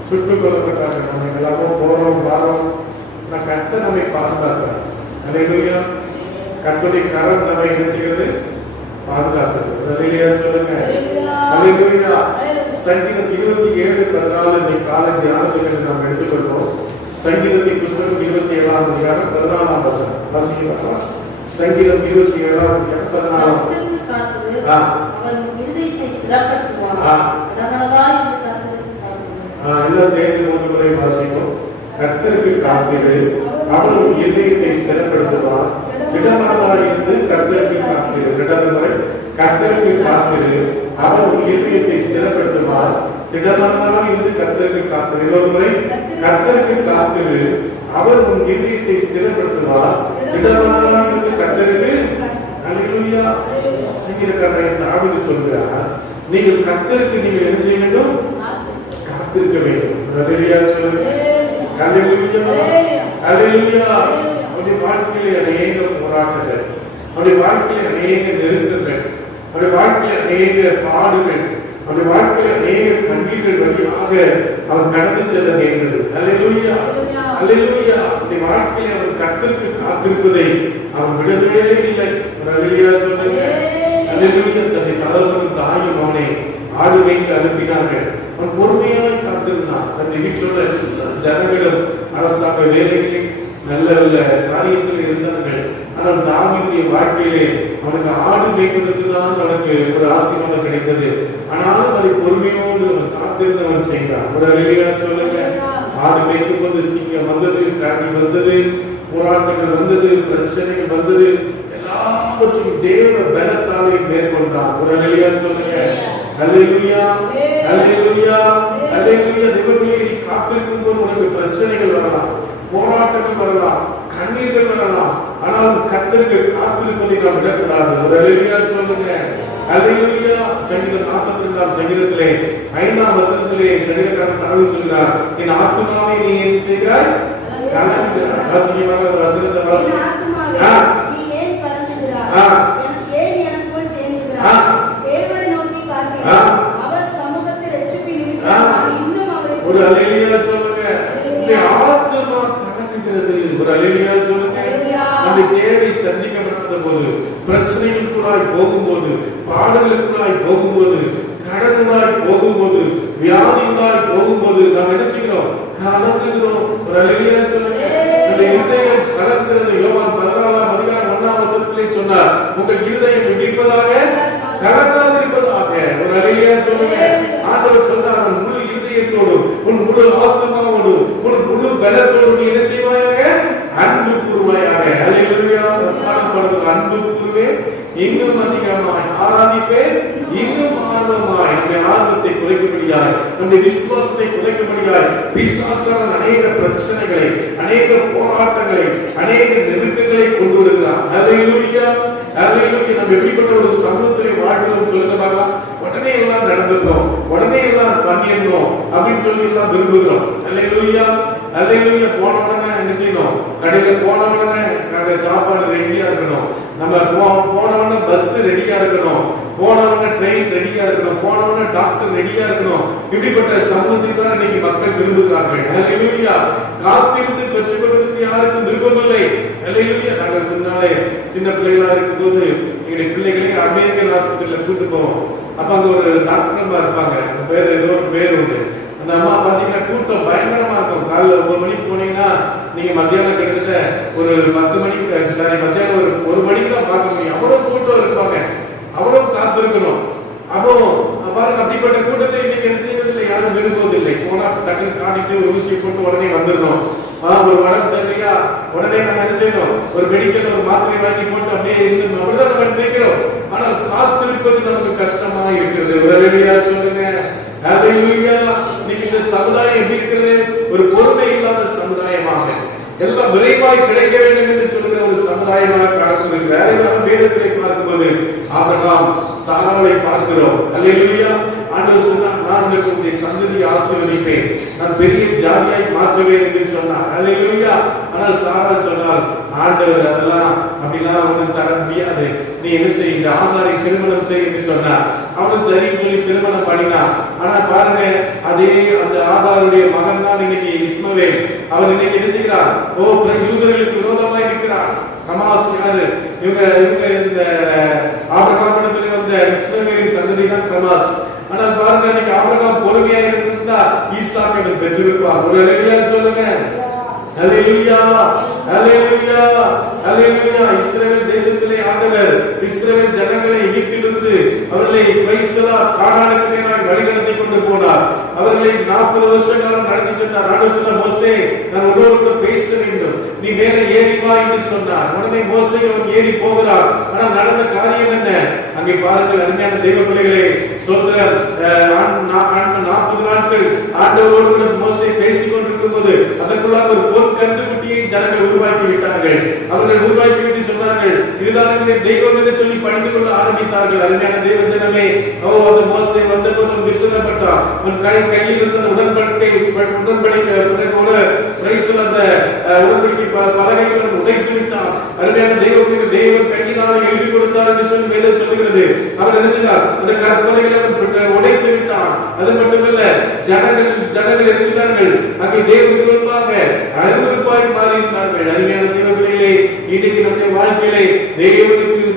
சுட்டுக் கொல்லப்பட்டார்கள். நம்ம எல்லாரும் போறோம் வாரோம். கர்த்தர் நம்மை பாதுகாக்கிறார். ஹல்லேலூயா. கர்த்தருடைய கரம் நம்மை என்ன செய்கிறது? பாதுகாக்கிறது. ஹல்லேலூயா சொல்லுங்க. ஹல்லேலூயா. சங்கீதம் 27:14 காலை தியானத்துக்கு நாம் எடுத்துக்கொள்வோம். சங்கீதத்தின் புத்தகம் 27ஆம் அதிகாரம் 14ஆம் வசனம் வாசிக்கலாம். சங்கீதம் 27ஆம் அதிகாரம் 14ஆம். எல்லாம் சேர்ந்து 3 முறை வாசிப்போம். கர்த்தருக்கு காத்திரு, அவர் உன் இதயத்தை ஸ்திரப்படுத்துவார். இடமனதாய் இருந்து கர்த்தருக்கு காத்திரு. 2வது முறை, கர்த்தருக்கு காத்திரு, அவர் உன் இதயத்தை ஸ்திரப்படுத்துவார். இடமனதாய் இருந்து கர்த்தருக்கு காத்திரு. 1வது முறை, கர்த்தருக்கு காத்திரு, அவர் உன் இதயத்தை ஸ்திரப்படுத்துவார். இடமனதாய் இருந்து கர்த்தருக்கு. ஹல்லேலூயா. சங்கீதக்காரன் தாவீது சொல்கிறார், நீங்கள் கர்த்தருக்கு நீங்கள் என்ன செய்ய வேண்டும்? காத்திருக்க வேண்டும். ஹல்லேலூயா சொல்லுங்க. ஹல்லேலூயா. ஹல்லேலூயா. அவருடைய வாழ்க்கையிலே அநேக போராட்டங்கள், அவருடைய வாழ்க்கையிலே அநேக நெருக்கங்கள், அவருடைய வாழ்க்கையிலே அநேக பாடுகள், அவருடைய வாழ்க்கையிலே அநேக கண்ணீர்கள் வழியாக அவர் கடந்து செல்ல நேர்ந்தது. ஹல்லேலூயா. ஹல்லேலூயா. அவருடைய வாழ்க்கையிலே அவர் கர்த்தருக்கு காத்திருப்பதை அவர் விடவே இல்லை. ஹல்லேலூயா சொல்லுங்க. ஹல்லேலூயா. தன்னை தகவலும் தாயும் அவனை ஆடு மேய்க்க அனுப்பினார்கள். அவன் பொறுமையாக காத்திருந்தான். தன்னை வீட்டிலுள்ள ஜனங்களும் அரசாங்க வேலைகளில் நல்ல நல்ல காரியத்தில் இருந்தார்கள். ஆனால் தாவீதுடைய வாழ்க்கையிலே அவனுக்கு ஆடு மேய்ப்பதற்கு தான் அவனுக்கு ஒரு ஆசீர்வாதம் கிடைத்தது. ஆனாலும் அதை பொறுமையோடு அவன் காத்திருந்து அவன் செய்தான். ஒரு ஹல்லேலூயா சொல்லுங்க. ஆடு மேய்க்கும் போது சிங்கம் வந்தது, காட்டி வந்தது, போராட்டங்கள் வந்தது, பிரச்சனைகள் வந்தது, எல்லாவற்றையும் தேவ பலத்தாலே மேற்கொண்டான். ஒரு ஹல்லேலூயா சொல்லுங்க. ஹல்லேலூயா. ஹல்லேலூயா. ஹல்லேலூயா. தேவனே, நீ காத்திருக்கும் போது உனக்கு பிரச்சனைகள் வரலாம், போராட்டங்கள் வரலாம், கண்ணீர்கள் வரலாம். ஆனால் கர்த்தருக்கு காத்திருப்பதை நாம் விடக்கூடாது. ஒரு ஹல்லேலூயா சொல்லுங்க. ஹல்லேலூயா. சங்கீதம் 42ஆம் சங்கீதத்திலே 5ஆம் வசனத்திலே சங்கீதக்காரன் தாவீது சொல்கிறார், என் ஆத்துமாவே நீ என்ன செய்கிறாய்? கலங்குகிறாய். வாசிக்கமாக வசனத்தை வாசி. நீ ஏன் கலங்குகிறாய்? ஏன் எனக்குள் தேங்குகிறாய்? தேவனை நோக்கி காத்திரு, அவர் சமூகத்தில் ரட்சிப்பின் நிமித்தம் இன்னும் அவரை. ஒரு ஹல்லேலூயா சொல்லுங்க. நீ ஆத்துமா ஒரு அல்லேலூயா சொல்லுங்க. நம்முடைய தேவை சந்திக்கப்படாத போது, பிரச்சனைகளுக்குள்ளாய் போகும்போது, பாடல்களுக்குள்ளாய் போகும்போது, கடனுள்ளாய் போகும்போது, வியாதிகளாய் போகும்போது நாம் என்ன செய்கிறோம்? கலங்குகிறோம். ஒரு அல்லேலூயா சொல்லுங்க. நம்முடைய இருதயம் கலங்குகிறது. யோவான் 14ஆம் அதிகாரம் 1ஆம் வசனத்திலே சொன்னார், உங்கள் இருதயம் வெடிப்பதாக கலங்காதிருப்பதாக. ஒரு அல்லேலூயா சொல்லுங்க. ஆண்டவர் சொன்னார், உன் முழு இருதயத்தோடு, உன் முழு ஆத்மாவோடு, உன் முழு பலத்தோடு நீ என்ன செய்வாயாக? அன்பு கூறுவாயாக. அல்லேலூயா. அன்பு கூறுவேன், இன்னும் அதிகமாய் ஆராதிப்பேன், இன்னும் ஆர்வமாய். நம்முடைய ஆர்வத்தை குறைக்கும்படியாய், நம்முடைய விசுவாசத்தை குறைக்கும்படியாய் பிசாசான அநேக பிரச்சனைகளை, அநேக போராட்டங்களை, அநேக நெருக்கங்களை கொண்டு வருகிறார். அல்லேலூயா. அல்லேலூயா. நம்ம எப்படிப்பட்ட ஒரு சமூகத்திலே வாழ்கிறோம் சொல்லுங்க பார்க்கலாம். உடனே எல்லாம் நடந்துட்டோம், உடனே எல்லாம் பண்ணிடணும் அப்படின்னு சொல்லி எல்லாம் விரும்புகிறோம். அல்லேலூயா. அல்லேலூயா. போன உடனே என்ன செய்யணும்? கடையில போன உடனே நாங்க சாப்பாடு ரெடியா இருக்கணும், நம்ம போன உடனே பஸ் ரெடியா இருக்கணும், போன உடனே ட்ரெயின் ரெடியா இருக்கணும், போன உடனே டாக்டர் ரெடியா இருக்கணும். இப்படிப்பட்ட சமூகத்தை தான் இன்னைக்கு மக்கள் விரும்புகிறார்கள். அல்லேலூயா. காத்திருந்து பெற்றுக்கொள்வதற்கு யாருக்கும் விருப்பமில்லை. அல்லேலூயா. நாங்கள் முன்னாலே சின்ன பிள்ளைகளா இருக்கும்போது எங்களுடைய பிள்ளைகளை அமெரிக்கன் ஹாஸ்பிட்டல்ல கூட்டு போவோம். அப்ப அங்க ஒரு டாக்டர் அம்மா இருப்பாங்க, பேர் ஏதோ ஒரு பேர் உண்டு. அந்த அம்மா பாத்தீங்கன்னா கூட்டம் பயங்கரமா இருக்கும். காலைல 9 மணிக்கு போனீங்கன்னா நீங்க மத்தியானம் கிட்டத்தட்ட ஒரு 10 மணிக்கு, சாரி மத்தியானம் ஒரு 1 மணிக்கு தான் பார்க்க முடியும். அவ்வளவு கூட்டம் இருப்பாங்க, அவ்வளவு காத்திருக்கணும். அப்போ பாருங்க, அப்படிப்பட்ட கூட்டத்தை இன்னைக்கு என்ன செய்வதில்லை, யாரும் விரும்புவதில்லை. போனா டக்குன்னு காட்டிட்டு ஒரு ஊசியை போட்டு உடனே வந்துடணும். ஒரு உடம்பு சரியா உடனே நம்ம என்ன செய்யணும்? ஒரு மெடிக்கல் ஒரு மாத்திரை வாங்கி போட்டு அப்படியே இருந்து அப்படிதான் நம்ம நினைக்கிறோம். ஆனால் காத்திருப்பது நமக்கு கஷ்டமா இருக்கிறது. உடனடியா சொல்லுங்க. அல்லேலூயா. இன்னைக்கு இந்த சமுதாயம் எப்படி இருக்கிறது? ஒரு பொறுமை இல்லாத சமுதாயமாக, எல்லாம் விரைவாய் கிடைக்க வேண்டும் என்று சொல்லுகிற ஒரு சமுதாயமாக காணப்படுகிறது. வேலையான வேதத்திலே பார்க்கும்போது ஆபிரகாம் சாராளை பார்க்கிறோம். அல்லேலூயா. ஆண்டவர் சொன்னார், நான் உங்களுடைய சந்ததியை ஆசீர்வதிப்பேன், நான் பெரிய ஜாதியாய் மாற்றுவேன் என்று சொன்னார். அல்லேலூயா. ஆனால் சாரா சொன்னார், ஆண்டவர் அதெல்லாம் அப்படிலாம் ஒன்றும் தர முடியாது, நீ என்ன செய்ய, ஆகாரை திருமணம் செய் என்று சொன்னார். அவன் சரி சொல்லி திருமணம் பண்ணினான். ஆனா பாருங்க, அதே அந்த ஆகாருடைய மகன் தான் இன்னைக்கு இஸ்மவேல். அவர் இன்னைக்கு என்ன செய்கிறார்? யூதர்களுக்கு விரோதமாக இருக்கிறார். கமாஸ் யாரு? இவங்க இந்த ஆபிரகாமிடத்தில் வந்த இஸ்மவேலின் சந்ததி தான் கமாஸ். ஆனால் பாருங்க, இன்னைக்கு ஆபிரகாம் பொறுமையா இருந்தா ஈசாக்கை பெற்றிருப்பார். ஒரு அல்லேலூயா சொல்லுங்க. அல்லேலூயா. அல்லேலூயா. அல்லேலூயா. இஸ்ரவேல் தேசத்திலே ஆண்டவர் இஸ்ரவேல் ஜனங்களை எகிப்திலிருந்து அவர்களை பைசலா கானானுக்கு நேராக வழிநடத்தி கொண்டு போனார். அவர்களை 40 வருஷ காலம் நடத்தி சென்றார். ஆண்டவர் சொன்னார், மோசே, நான் உன்னோடு பேச வேண்டும், நீ மேலே ஏறி வா என்று சொன்னார். உடனே மோசே அவன் ஏறி போகிறார். ஆனால் நடந்த காரியம் என்ன? அங்கே பாருங்கள் அருமையான தெய்வ பிள்ளைகளே, சோதரர் 40 நாட்கள் ஆண்டவரோடு மோசே பேசிக் கொண்டிருக்கும் போது அதற்குள்ளாக ஒரு பொன் கன்றுக்குட்டியை ஜனங்கள் உருவாக்கி விட்டார்கள். அவர்கள் உருவாக்கி விட்டு சொன்னார்கள், இதுதான் தெய்வம் என்று சொல்லி பணிந்து கொள்ள ஆரம்பித்தார்கள். அருமையான தெய்வ ஜனமே, அந்த மோசே வந்த போது விசனப்பட்டார். அவன் கையில் இருந்த உடன்படிக்கை கூட அந்த உடன்படிக்கை பலகைகளை உடைத்து விட்டார். அருமையான தெய்வத்துக்கு தெய்வம் கையினால் எழுதி கொடுத்தார் என்று சொல்லி வேதம் சொல்லுகிறது. அவர் எழுதினார், அந்த கற்பனைகளை உடைத்து விட்டார். அது மட்டுமல்ல, ஜனங்கள் எழுதினார்கள், அங்கே தேவனுக்கு முன்பாக அருவருப்பாய் மாறியிருந்தார்கள். அருமையான தெய்வங்களே, இன்னைக்கு நம்முடைய வாழ்க்கையிலே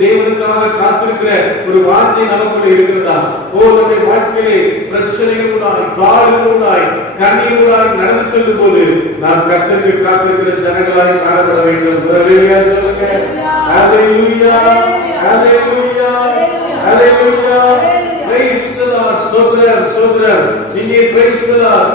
தேவனுக்காக காத்திருக்கிற ஒரு வார்த்தை நமக்குள்ள இருக்கிறதா? நம்முடைய வாழ்க்கையிலே பிரச்சனைகளுடாய், பாடுகளுடாய், கண்ணீருடாய் நடந்து செல்லும் போது நாம் கர்த்தருக்கு காத்திருக்கிற ஜனங்களாய் காணப்பட வேண்டும். அல்லேலூயா சொல்லுங்க. அல்லேலூயா. அல்லேலூயா. அல்லேலூயா. Praise the Lord. சோதரர் சோதரர் இங்கே praise the Lord.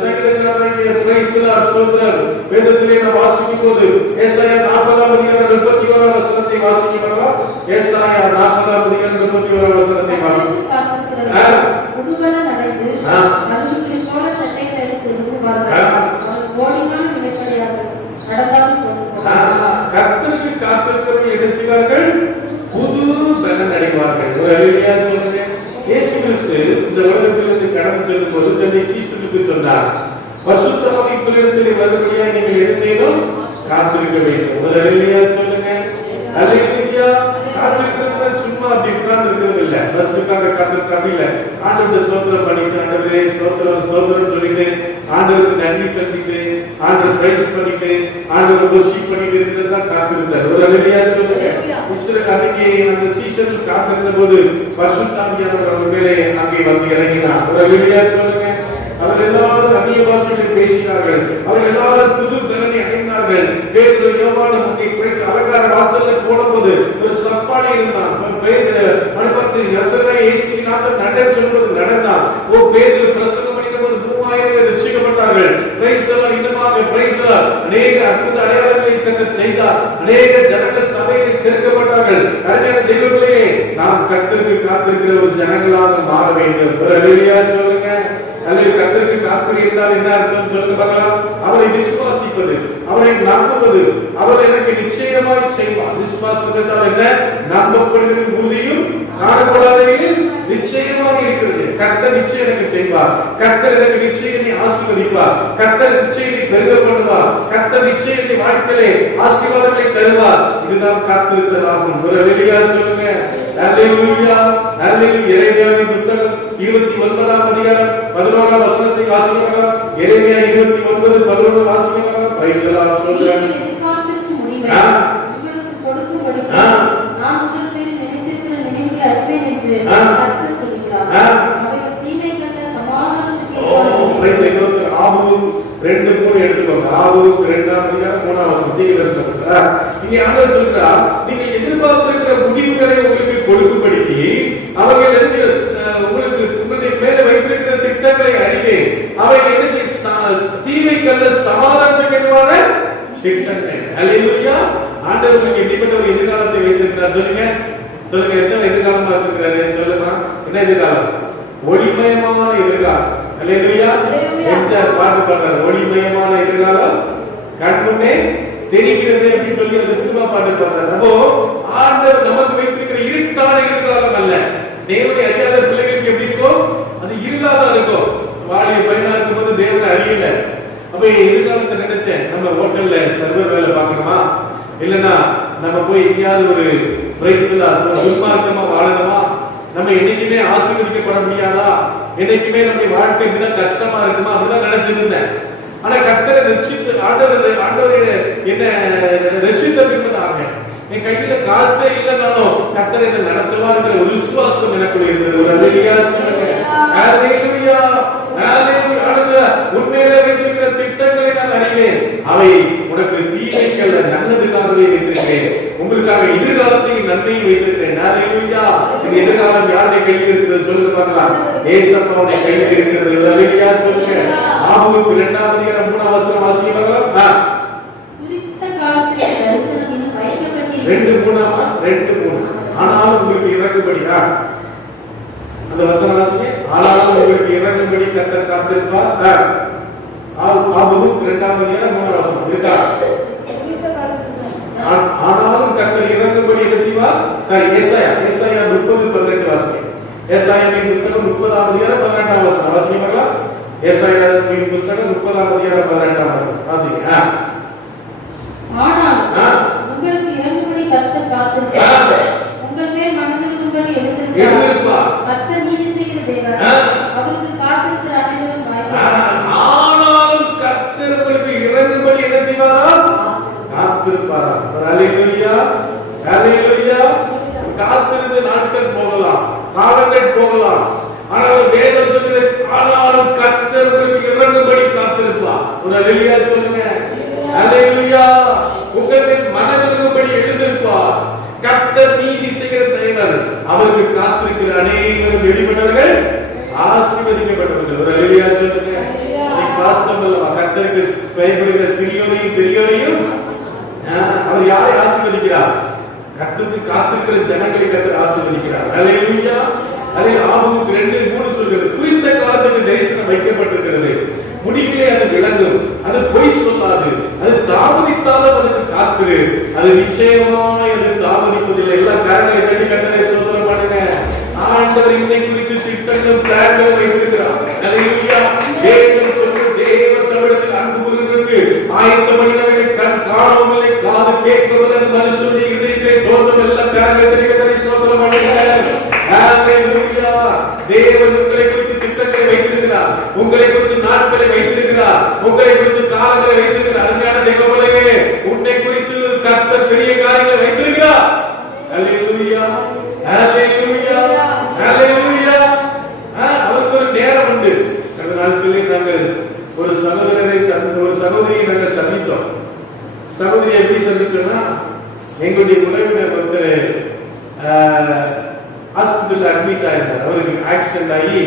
சங்கீதக்காரனே praise the Lord. சோதரர் வேதத்திலே நாம் வாசிக்கும் போது ஏசாயா 40ஆம் அதிகாரம் 31ஆம் வசனத்தை வாசிக்கலாம். ஏசாயா 40ஆம் அதிகாரம் 31ஆம் வசனத்தை வாசிக்கலாம். புதுவன நடந்து மனுஷனுக்கு போல சட்டைகளை எடுத்து விடுவார்கள். ஓடினால் நிலைப்படையார்கள், நடந்தாலும் சொல்லுவார்கள். கர்த்தருக்கு காத்திருக்கிறவர்கள் என்ன செய்வார்கள்? புது பலன் அடைவார்கள். அல்லேலூயா சொல்லுங்க. இயேசு கிறிஸ்து இந்த உலகத்திலிருந்து கடந்து செல்லும் போது தன்னை சீஷர்களுக்கு சொன்னார், பரிசுத்த ஆவியினிடத்தில் வரும்படியாக நீங்கள் என்ன செய்யணும்? காத்திருக்க வேண்டும். அல்லேலூயா சொல்லுங்க. அல்லேலூயா. காத்திருக்கிறது சும்மா அப்படி உட்கார்ந்து இருக்கிறது இல்ல, பஸ்ஸுக்காக காத்திருக்காங்க இல்ல. ஆண்டவரை ஸ்தோத்திரம் பண்ணிட்டு, ஆண்டவரே ஸ்தோத்திரம் ஸ்தோத்திரம் சொல்லிட்டு, ஆண்டவர் ஆண்டவருக்கு நன்றி செலுத்திட்டு ஆண்டவர் பிரைஸ் பண்ணிட்டு ஆண்டவர் வர்ஷிப் பண்ணிட்டு இருக்கிறது தான் காத்திருந்தார். ஒரு அல்லேலூயா சொல்லுங்க. இஸ்ரவேல் அன்னைக்கு அந்த சீசனில் காத்திருந்த போது பரிசுத்த ஆவியானவர் அவர் மேலே அங்கே வந்து இறங்கினார். ஒரு அல்லேலூயா சொல்லுங்க. அவர்கள் எல்லாரும் அந்நிய பாஷைகளில் பேசினார்கள். அவர்கள் எல்லாரும் புது திறனை அடைந்தார்கள். பேதுரு யோவான் அங்கே பிரைஸ் அலங்கார வாசல்ல போனபோது ஒரு சப்பானி இருந்தான். பேதுரு மண்டபத்தில் நசரேய இயேசுவின் நடந்து சொல்வது நடந்தான். ஓ பேதுரு பிரசங்கம் பண்ணினபோது 3000 பேர் ரட்சிக்கப்பட்டார்கள். பிரைஸ் எல்லாம் இன்னமாக பிரைஸ் அநேக அற்புத அடையாளங்களை தங்க செய்தார். அநேக ஜனங்கள் சபையில் சேர்க்கப்பட்டார்கள். அருமையான தெய்வங்களே, நாம் கர்த்தருக்கு காத்திருக்கிற ஒரு ஜனங்களாக மாற வேண்டும். ஒரு அல்லேலூயா சொல்லுங்க. அல்லது கர்த்தருக்கு காத்திருக்கிறது என்றால் என்ன அர்த்தம் சொல்லுங்க பார்க்கலாம். அவரை விசுவாசிப்பது, அவரை நம்புவது, அவர் எனக்கு நிச்சயமாய் செய்வார். விசுவாசம் என்றால் என்ன? நம்பப்படுகிற உறுதியும் காணப்படாதவையும் நிச்சயமாக இருக்கிறது. கர்த்தர் நிச்சயம் எனக்கு செய்வார். கர்த்தர் எனக்கு நிச்சயம் ஆசீர்வதிப்பார். கர்த்தர் நிச்சயம் பெருக பண்ணுவார். கர்த்தர் நிச்சயம் வாழ்க்கையிலே ஆசீர்வாதங்களை தருவார். இதுதான் காத்திருத்தலாகும். ஒரு அல்லேலூயா சொல்லுங்க. அல்லேலூயா. அல்லேலூயா. எரேமியாவின் புத்தகம் 29ஆம் அதிகாரம் 11ஆம் வசனத்தை வாசிக்கலாம். எரேமியா 29:11 வாசிக்கலாம். பிரைஸ் தி லார்ட் சொல்றேன். எதிர்பார்த்திருக்கும் முடிவை உங்களுக்கு கொடுக்கும்படி நான் உங்கள் பேரில் நினைத்திருக்கிற நினைவுகளை அறிவேன் என்று கர்த்தர் சொல்கிறார். அவைகள் தீமைக்கல்ல, சமாதானத்துக்கு ஏதுவானவை. Praise the Lord. ஆபூக் 2:3 எடுத்துக்கோங்க. ஆபூக் 2ஆம் அதிகாரம் 3ஆம் வசனம். தீர்க்கதரிசனம். இங்க ஆண்டவர் சொல்றார், நீங்கள் எதிர்பார்த்திருக்கிற முடிவுகளை உங்களுக்கு கொடுக்கும்படி அவர்கள் உங்களுக்கு உங்களுடைய மேல வைத்திருக்கிற திட்டங்களை அறிவேன். அவை தீமைக்கல்ல, சமாதானத்துக்கு ஏதுவான திட்டங்கள். அல்லேலூயா. ஆண்டவர் உங்களுக்கு எப்படிப்பட்ட ஒரு எதிர்காலத்தை வைத்திருக்கிறார் சொல்லுங்க. சொல்லுங்க, எத்தனை எதிர்காலம் வச்சிருக்கிறாரு சொல்லுங்க. என்ன எதிர்காலம்? ஒளிமயமான எதிர்காலம். அல்லேலூயா. எம்ஜிஆர் பாட்டு பாடுறாரு, ஒளிமயமான எதிர்காலம் கண்முன்னே தெரிகிறது அப்படின்னு சொல்லி அந்த சினிமா பாட்டு பாடுறாரு. அப்போ ஆண்டவர் நமக்கு வைத்திருக்கிற இருட்டான எதிர்காலம் அல்ல. தேவனை அறியாத பிள்ளைகளுக்கு எப்படி இருக்கும்? அது இருளாக இருக்கும். வாழிய பையனா இருக்கும்போது தேவனை அறியல. அப்ப எதிர்காலத்தை நினைச்சேன், நம்ம ஹோட்டல்ல சர்வர் வேலை பார்க்கணுமா, இல்லைன்னா நம்ம போய் எங்கேயாவது ஒரு பிரைஸ்ல துன்மார்க்கமா வாழணுமா, நம்ம என்னைக்குமே ஆசீர்வதிக்கப்பட முடியாதா, என்னைக்குமே நம்முடைய வாழ்க்கை இப்படிதான் கஷ்டமா இருக்குமா, அப்படிதான் நினைச்சிருந்தேன். ஆனா கர்த்தரை ரட்சித்து ஆண்டவர் என்ன ரட்சித்த பின்பதாக என் கையில காசே இல்லைனாலும் கர்த்தர் என்ன நடத்துவார்ங்கிற ஒரு விசுவாசம் எனக்குள்ள இருந்தது. ஒரு அல்லேலூயா சொல்லுங்க. அல்லேலூயா. அல்லேலூயா. உண்மையிலே வைத்திருக்கிற திட்டங்களை நான் அறிவேன். அவை உனக்கு தீமைக்கல்ல, நல்லதுக்காகவே வைத்திருக்கிறேன். உங்களுக்காக எதிர்காலத்தையும் நன்மையும் வைத்திருக்கிறேன். அல்லேலூயா. இந்த எதிர்காலம் யாருடைய கையில் இருக்கிறது சொல்லுங்க பார்க்கலாம். ஏசப்பாவுடைய கையில் இருக்கிறது. அல்லேலூயா சொல்லுங்க. ஆபூக் 2ஆம் அதிகாரம் 3ஆம் வசனம் வாசிக்கலாம். குறித்த காலத்தில் தரிசனம் இன்னும் வைக்கப்பட்டிருக்கிறது. 2:3 ஆனாலும் உங்களுக்கு இறங்கும்படியா அந்த வசனம் வாசிங்க. ஆனாலும் உங்களுக்கு இறங்கும்படி கர்த்தர் காத்திருப்பார். ஆபூக் 2ஆம் அதிகாரம் 3ஆம் வசனம் இருக்கா? ஆனாலும் கர்த்தர் இறங்கும்படி என்ன செய்வார்? சரி, ஏசாயா 30:18 வாசிங்க. ஏசாயாவின் புத்தகம் 30ஆம் அதிகாரம் 18ஆம் வசனம் வாசிங்க. ஏசாயாவின் புத்தகம் 30ஆம் அதிகாரம் 18ஆம் வசனம் வாசிங்க. ஆனால் உங்களுக்கு இறங்கும்படி கர்த்தர் காத்திருக்கிறார். உங்கள் மேல் மனதிற்கும்படி எழுந்திருக்கிறார். கர்த்தர் நீதி செய்கிற தேவன். அவருக்கு காத்திருக்கிற அனைவரும் வாய்ப்பார். ஆனாலும் கர்த்தர் உங்களுக்கு இறங்கும்படி என்ன செய்வாரா? காத்திருப்பாரா? அல்லேலூயா. அல்லேலூயா. காத்திருந்து நாட்கள் போகலாம், காலங்கள் போகலாம். ஆனால் வேதம் சொல்லுது, ஆனாலும் கர்த்தர் உங்களுக்கு இறங்கும்படி காத்திருப்பார். ஒரு அல்லேலூயா சொல்லுங்க. அல்லேலூயா. உங்கள் மனதிற்கும்படி எழுந்திருப்பார். கர்த்தர் நீதி செய்கிற தேவன். அவருக்கு காத்திருக்கிற அநேகரும் வெளிப்பட்டவர்கள் ஆசீர்வதிக்கப்பட்டவர்கள். ஒரு அல்லேலூயா சொல்லுங்க. கர்த்தருக்கு பயப்படுகிற சிறியோரையும் பெரியோரையும் அவர் யாரை ஆசீர்வதிக்கிறார்? கர்த்தருக்கு காத்திருக்கிற ஜனங்களை கர்த்தர் ஆசீர்வதிக்கிறார். அல்லேலூயா. அதே ஆபூக் 2:3 சொல்கிறது, குறித்த காலத்துக்கு தரிசனம் வைக்கப்பட்டிருக்கிறது, முடிவிலே அது விளங்கும், அது பொய் சொல்லாது, அது தாமதித்தாலும் அதுக்கு காத்திரு, அது நிச்சயமாய் அது தாமதிப்பதில்லை. எல்லா காரணங்களை தட்டி கர்த்தரை ஸ்தோத்திரம் பண்ணுங்க. ஆண்டவர் இதை குறித்து திட்டங்கள் பிளான்கள் வைத்திருக்கிறார். அல்லேலூயா. தேவன் சொல்ற தேவன் தமிழத்தில் அன்பு கூறுவதற்கு ஆயத்தம் பண்ணினவர்களை கண் காணவில்லை, காது கேட்கவில்லை, மனுஷனுடைய இதயத்திலே தோன்றும் எல்லா காரணங்களை தட்டி கர்த்தரை ஸ்தோத்திரம் பண்ணுங்க. அல்லேலூயா. தேவன் உங்களை குறித்து திட்டங்களை வைத்திருக்கிறார். உங்களை குறித்து நாட்களை வைத்திருக்கிறார், உங்களை குறித்து காலங்களை வைத்திருக்கிறார். அருமையான தெய்வங்களே, உன்னை குறித்து கர்த்தர் பெரிய காரியங்களை வைத்திருக்கிறார். ஹல்லேலூயா, ஹல்லேலூயா, ஹல்லேலூயா. அவருக்கு ஒரு நேரம் உண்டு. கடந்த நாட்களில் நாங்கள் ஒரு சகோதரியை நாங்கள் சந்தித்தோம். சகோதரியை எப்படி சந்திச்சோம்னா, எங்களுடைய உறவினர் ஒருத்தர் ஹாஸ்பிட்டல் அட்மிட் ஆயிருந்தார். அவருக்கு ஆக்சிடென்ட் ஆகி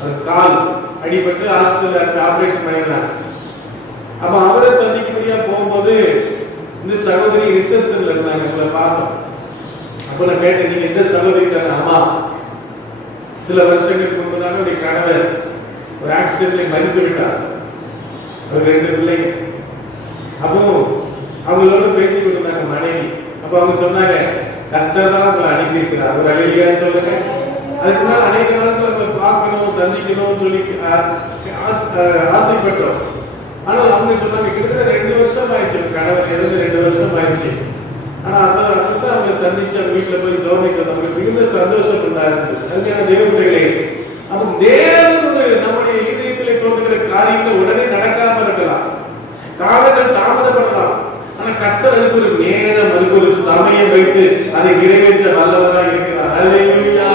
அவர் கால் அடிபட்டு ஹாஸ்பிட்டல் ஆபரேஷன் பண்ணிருந்தாங்க. அப்ப அவரை சந்திக்கக்கூடியா போகும்போது இந்த சகோதரி ரிசப்ஷன்ல இருந்தாங்க. உங்களை பார்த்தோம். அப்ப நான் கேட்டேன், நீங்க எந்த சகோதரி தானே? ஆமா, சில வருஷங்களுக்கு முன்பதாக ஒரு கணவர் ஒரு ஆக்சிடென்ட்ல மறித்து விட்டார். ஒரு 2 பிள்ளைங்க. அப்போ அவங்களோட பேசிக் கொண்டிருந்தாங்க மனைவி. அப்ப அவங்க சொன்னாங்க, கர்த்தர் தான் உங்களை அனுப்பியிருக்கிறார். ஒரு அழகியா சொல்லுங்க. அதுக்கு மேல அநேக நாட்கள் நம்ம பார்க்கணும், சந்திக்கணும் சொல்லி ஆசைப்பட்டோம். ஆனால் அவங்க சொன்னாங்க, கிட்டத்தட்ட 2 வருஷம் ஆயிடுச்சு, கணவர் இறந்து 2 வருஷம் ஆயிடுச்சு. ஆனா அதுதான் அவங்க சந்திச்சு அவங்க வீட்டுல போய் கவனிக்கிறது அவங்களுக்கு மிகுந்த சந்தோஷம் உண்டாயிருந்தது. அதுக்கான தேவதைகளே, அப்ப தேவனுடைய நம்முடைய இதயத்திலே தோன்றுகிற காரியங்கள் உடனே நடக்காம இருக்கலாம், காலங்கள் தாமதப்படலாம். ஆனா கர்த்தர் அதுக்கு ஒரு நேரம், அதுக்கு ஒரு சமயம் வைத்து அதை நிறைவேற்ற வல்லவராக இருக்கிறார். ஹல்லேலூயா.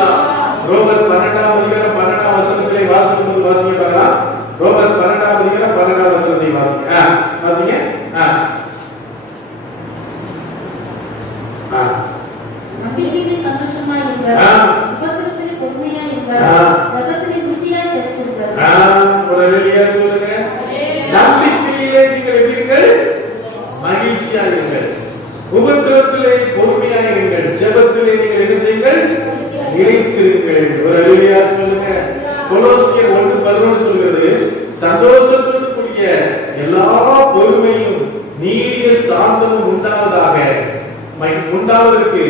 ரோமர் 12ஆம் அதிகாரம் 12ஆம் வசனத்திலே வாசிக்கும்போது வாசிக்கப்பாங்களா? ரோமர் 12ஆம் அதிகாரம் 12ஆம் வசனத்தை வாசிங்க. வாசிங்க. நம்பிக்கையிலே சந்தோஷமாய் இருங்கள், உபத்திரத்திலே பொறுமையாய் இருங்கள், ஜெபத்திலே உறுதியாய் திறந்திருங்கள். ஒரு ஹல்லேலூயா சொல்லுங்க. நம்பிக்கையிலே நீங்கள் இருங்கள், மகிழ்ச்சியாக இருங்கள், உபத்திரத்திலே பொறுமையாக இருங்கள், ஜெபத்திலே நீங்கள் என்ன செய்யுங்கள்? நிலைத்திருங்கள். ஒரு ஹல்லேலூயா சொல்லுங்க. கொலோசியர் 1:11 சொல்கிறது, சந்தோஷத்தோடு கூடிய எல்லா பொறுமையும் நீடிய சாந்தமும் உண்டாவதற்கு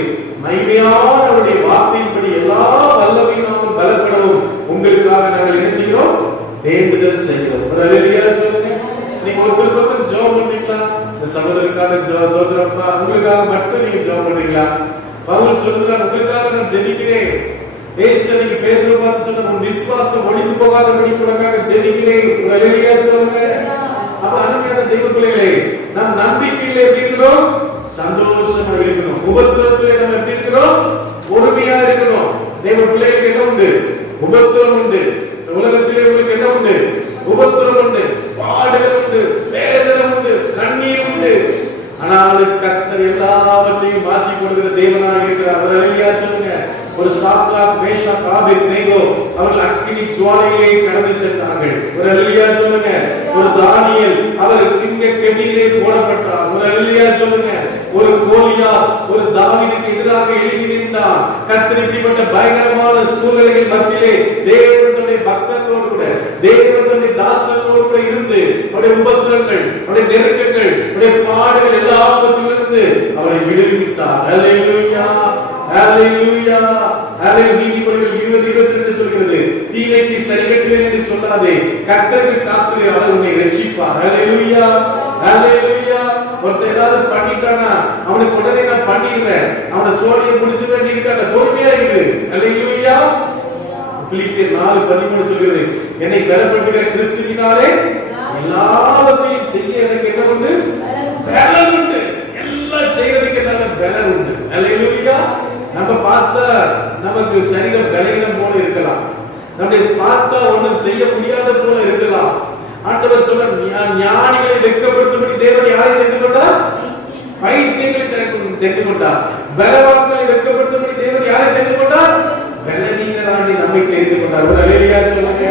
மகிமையானவருடைய வார்த்தையின்படி எல்லா வல்லமையினாலும் பலப்படவும் உங்களுக்காக நாங்கள் என்ன செய்கிறோம்? வேண்டுதல் செய்கிறோம். ஒரு ஹல்லேலூயா சொல்லுங்க. நீங்க ஒருத்தர் பக்கம் ஜெபம் பண்றீங்களா? இந்த சகோதரருக்காக ஜெபம்ப்பா, உங்களுக்காக மட்டும் நீங்க ஜெபம் பண்றீங்களா? பவுல் சொல்றார், உங்களுக்காக நான் ஜெபிக்கிறேன். ஏசுவை பேதுரு பார்த்து சொன்ன, உன் விசுவாசம் ஒழிந்து போகாதபடி உனக்காக ஜெபிக்கிறேன். ஒரு ஹல்லேலூயா சொல்லுங்க. அப்ப அருமையான தெய்வ பிள்ளைகளே, நாம் நம்பிக்கையிலே எப்படி இருக்கிறோம்? சந்தோஷமா இருக்கணும். உபத்திரத்திலே நம்ம எப்படி இருக்கிறோம்? பொறுமையா இருக்கணும். தெய்வ பிள்ளைகளுக்கு என்ன உண்டு? உபத்திரம் உண்டு. உலகத்திலே உங்களுக்கு என்ன உண்டு? உபத்திரம் உண்டு, பாடுகள் உண்டு, வேதனை உண்டு, கண்ணீர் உண்டு. ஆனால் கர்த்தர் எல்லாவற்றையும் மாற்றி கொடுக்கிற தேவனாக இருக்கிறார். அவர் ஹல்லேலூயா சொல்லுங்க. ஒரு சாத்ராக், மேஷாக், ஆபேத்நேகோ அவர்கள் அக்கினி ஜுவாலையிலே கடந்து சென்றார்கள். ஒரு ஹல்லேலூயா சொல்லுங்க. ஒரு தானியேல் அவர் சிங்க கெபியிலே போடப்பட்டார். ஒரு ஹல்லேலூயா சொல்லுங்க. ஒரு கோலியாத் ஒரு தாவீதுக்கு எதிராக எழுதி நின்றான். கர்த்தர் இப்படிப்பட்ட பயங்கரமான சூழ்நிலைகள் மத்தியிலே தேவனுடைய பக்தர்களோடு கூட, தேவனுடைய தாசர்களோடு கூட இருந்து அவருடைய உபத்திரங்கள், அவருடைய நெருக்கங்கள், அவருடைய பாடுகள் எல்லாவற்றிலிருந்து அவரை விடுவித்தார். ஹல்லேலூயா, ஹல்லேலூயா, ஹல்லேலூயா. நீதிமொழிகள் 20:22 சொல்கிறது, தீமைக்கு சரிகட்டுவேன் என்று சொல்லாதே, கர்த்தருக்கு காத்திரு, அவர் உன்னை ரட்சிப்பார். ஹல்லேலூயா, ஹல்லேலூயா. ஒருத்தர் ஏதாவது பண்ணிட்டானா அவனுக்கு உடனே நான் பண்ணிடுறேன், அவனை சோழியை முடிச்சு வேண்டி இருக்காங்க, பொறுமையா இரு. ஹல்லேலூயா. பிலிப்பியர் 4:13 சொல்கிறது, என்னை பலப்படுத்துகிற கிறிஸ்துவினாலே எல்லாவற்றையும் செய்ய எனக்கு என்ன உண்டு? பலன் உண்டு. எல்லாம் செய்யறதுக்கு நல்ல பலன் உண்டு. ஹல்லேலூயா. நம்ம பார்த்தா நமக்கு சரீரம் பலவீனம் போல இருக்கலாம், நம்மை பார்த்தா ஒண்ணும் செய்ய முடியாத போல இருக்கலாம். ஆண்டவர் சொல்ற, ஞானிகளை வெட்கப்படுத்தும்படி தேவன் யாரை தெரிந்து கொண்டார்? பைத்தியங்களை தெரிந்து கொண்டார். பலவான்களை வெட்கப்படுத்தும்படி தேவன் யாரை தெரிந்து கொண்டார்? பலவீனராகிய நம்மை தெரிந்து கொண்டார். ஒரு ஹல்லேலூயா சொல்லுங்க.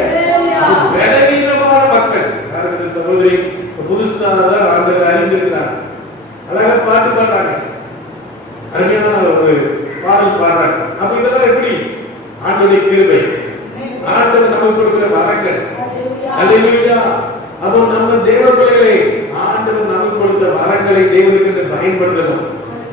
பலவீனமான மக்கள் யாருக்கு? சகோதரி புதுசாக ஆண்டவர் அறிந்திருக்கிறார். அழகா பாட்டு பாடுறாங்க, அருமையான ஒரு பாடல் பாடுறாங்க. அப்ப இதெல்லாம் எப்படி? ஆண்டவருடைய கிருபை, ஆண்டவர் நமக்கு கொடுக்கிற வரங்கள். ஹல்லேலூயா. அப்போ நம்ம தேவ பிள்ளைகளே, ஆண்டவர் நமக்கு கொடுத்த வரங்களை தேவனுக்கு பயன்படுத்தணும்.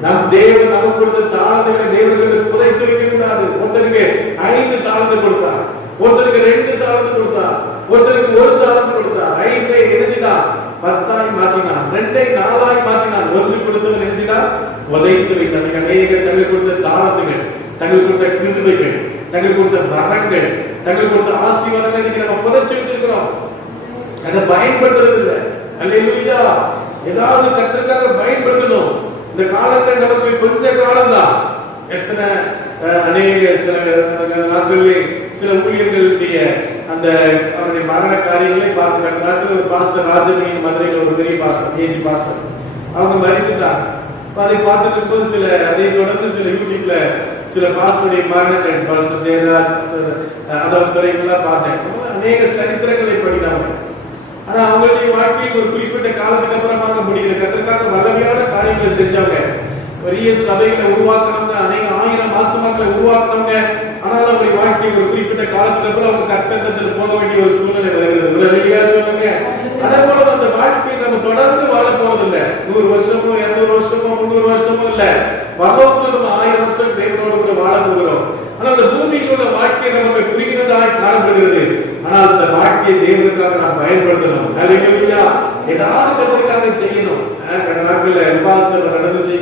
நம் தேவன் நமக்கு கொடுத்த தாளங்களை தேவனுக்கு புதைத்து வைக்க கூடாது. ஒருத்தருக்கு 5 தாளத்தை கொடுத்தார், ஒருத்தருக்கு 2 தாளத்தை கொடுத்தார், ஒருத்தருக்கு 1 தாளத்தை கொடுத்தார். 5ஐ எழுதினார், 10ஆய் மாற்றினார், 2ஐ 4ஆய் மாற்றினார். 1 கொடுத்தவன் எழுதினார், உதைத்து வைத்தார். அநேகர் தங்களுக்கு கொடுத்த தாளத்துகள், தங்களுக்கு கொடுத்த கிருபைகள், தங்களுக்கு கொடுத்த வரங்கள் தங்களுக்கு கொடுத்த ஆசீர்வாதங்களை இன்னைக்கு நம்ம புதைச்சு வச்சிருக்கிறோம். அதை பயன்படுத்துறது இல்லை. அல்லேலூயா. ஏதாவது கர்த்தருக்காக பயன்படுத்தணும். இந்த காலங்கள் நமக்கு கொஞ்ச காலம் தான். எத்தனை அநேக சில நாட்களிலே சில ஊழியர்களுடைய அந்த அவருடைய மரண காரியங்களை பார்த்து ஒரு பாஸ்டர் ராஜமணி மதுரையில் ஒரு பெரிய பாஸ்டர் ஏஜி பாஸ்டர் அவங்க மறித்துட்டாங்க. அதை பார்த்துட்டு போது சில அதை தொடர்ந்து சில யூடியூப்ல சில பாஸ்டருடைய மரணங்கள் பாஸ்டர் ஜெயராஜ் அதெல்லாம் பார்த்தேன். அநேக சரித்திரங்களை படினாங்க. ஆனா அவங்களுடைய வாழ்க்கையை ஒரு குறிப்பிட்ட காலத்துக்கு அப்புறமாக முடியல. கர்த்தருக்காக வல்லமையான காரியங்களை செஞ்சாங்க. பெரிய சபைகளை உருவாக்குனவங்க, அநேக ஆயிரம் ஆத்துமாக்களை உருவாக்குனவங்க. ஆனால் அவருடைய வாழ்க்கை ஒரு குறிப்பிட்ட காலத்துக்கு அப்புறம் அவங்க கர்த்தரிடத்தில் போக வேண்டிய ஒரு சூழ்நிலை வருகிறது. வெளியா சொல்லுங்க. அதே போல அந்த வாழ்க்கையை நம்ம தொடர்ந்து வாழ போவதில்லை. 100 வருஷமோ 200 வருஷமோ 300 வருஷமோ இல்ல. பரலோகத்துல நம்ம 1000 வருஷம் தேவனோடு கூட வாழ போகிறோம். ஆனால் அந்த பூமியில் உள்ள வாழ்க்கை நமக்கு புரிகிறதாக காணப்படுகிறது. ஆனால் அந்த வாழ்க்கையை தேவனுக்காக நாம் பயன்படுத்தணும். அல்லேலூயா. ஏதாவது கர்த்தருக்காக செய்யணும். கடந்த நாட்கள்ல விவாசம் நடந்துச்சு.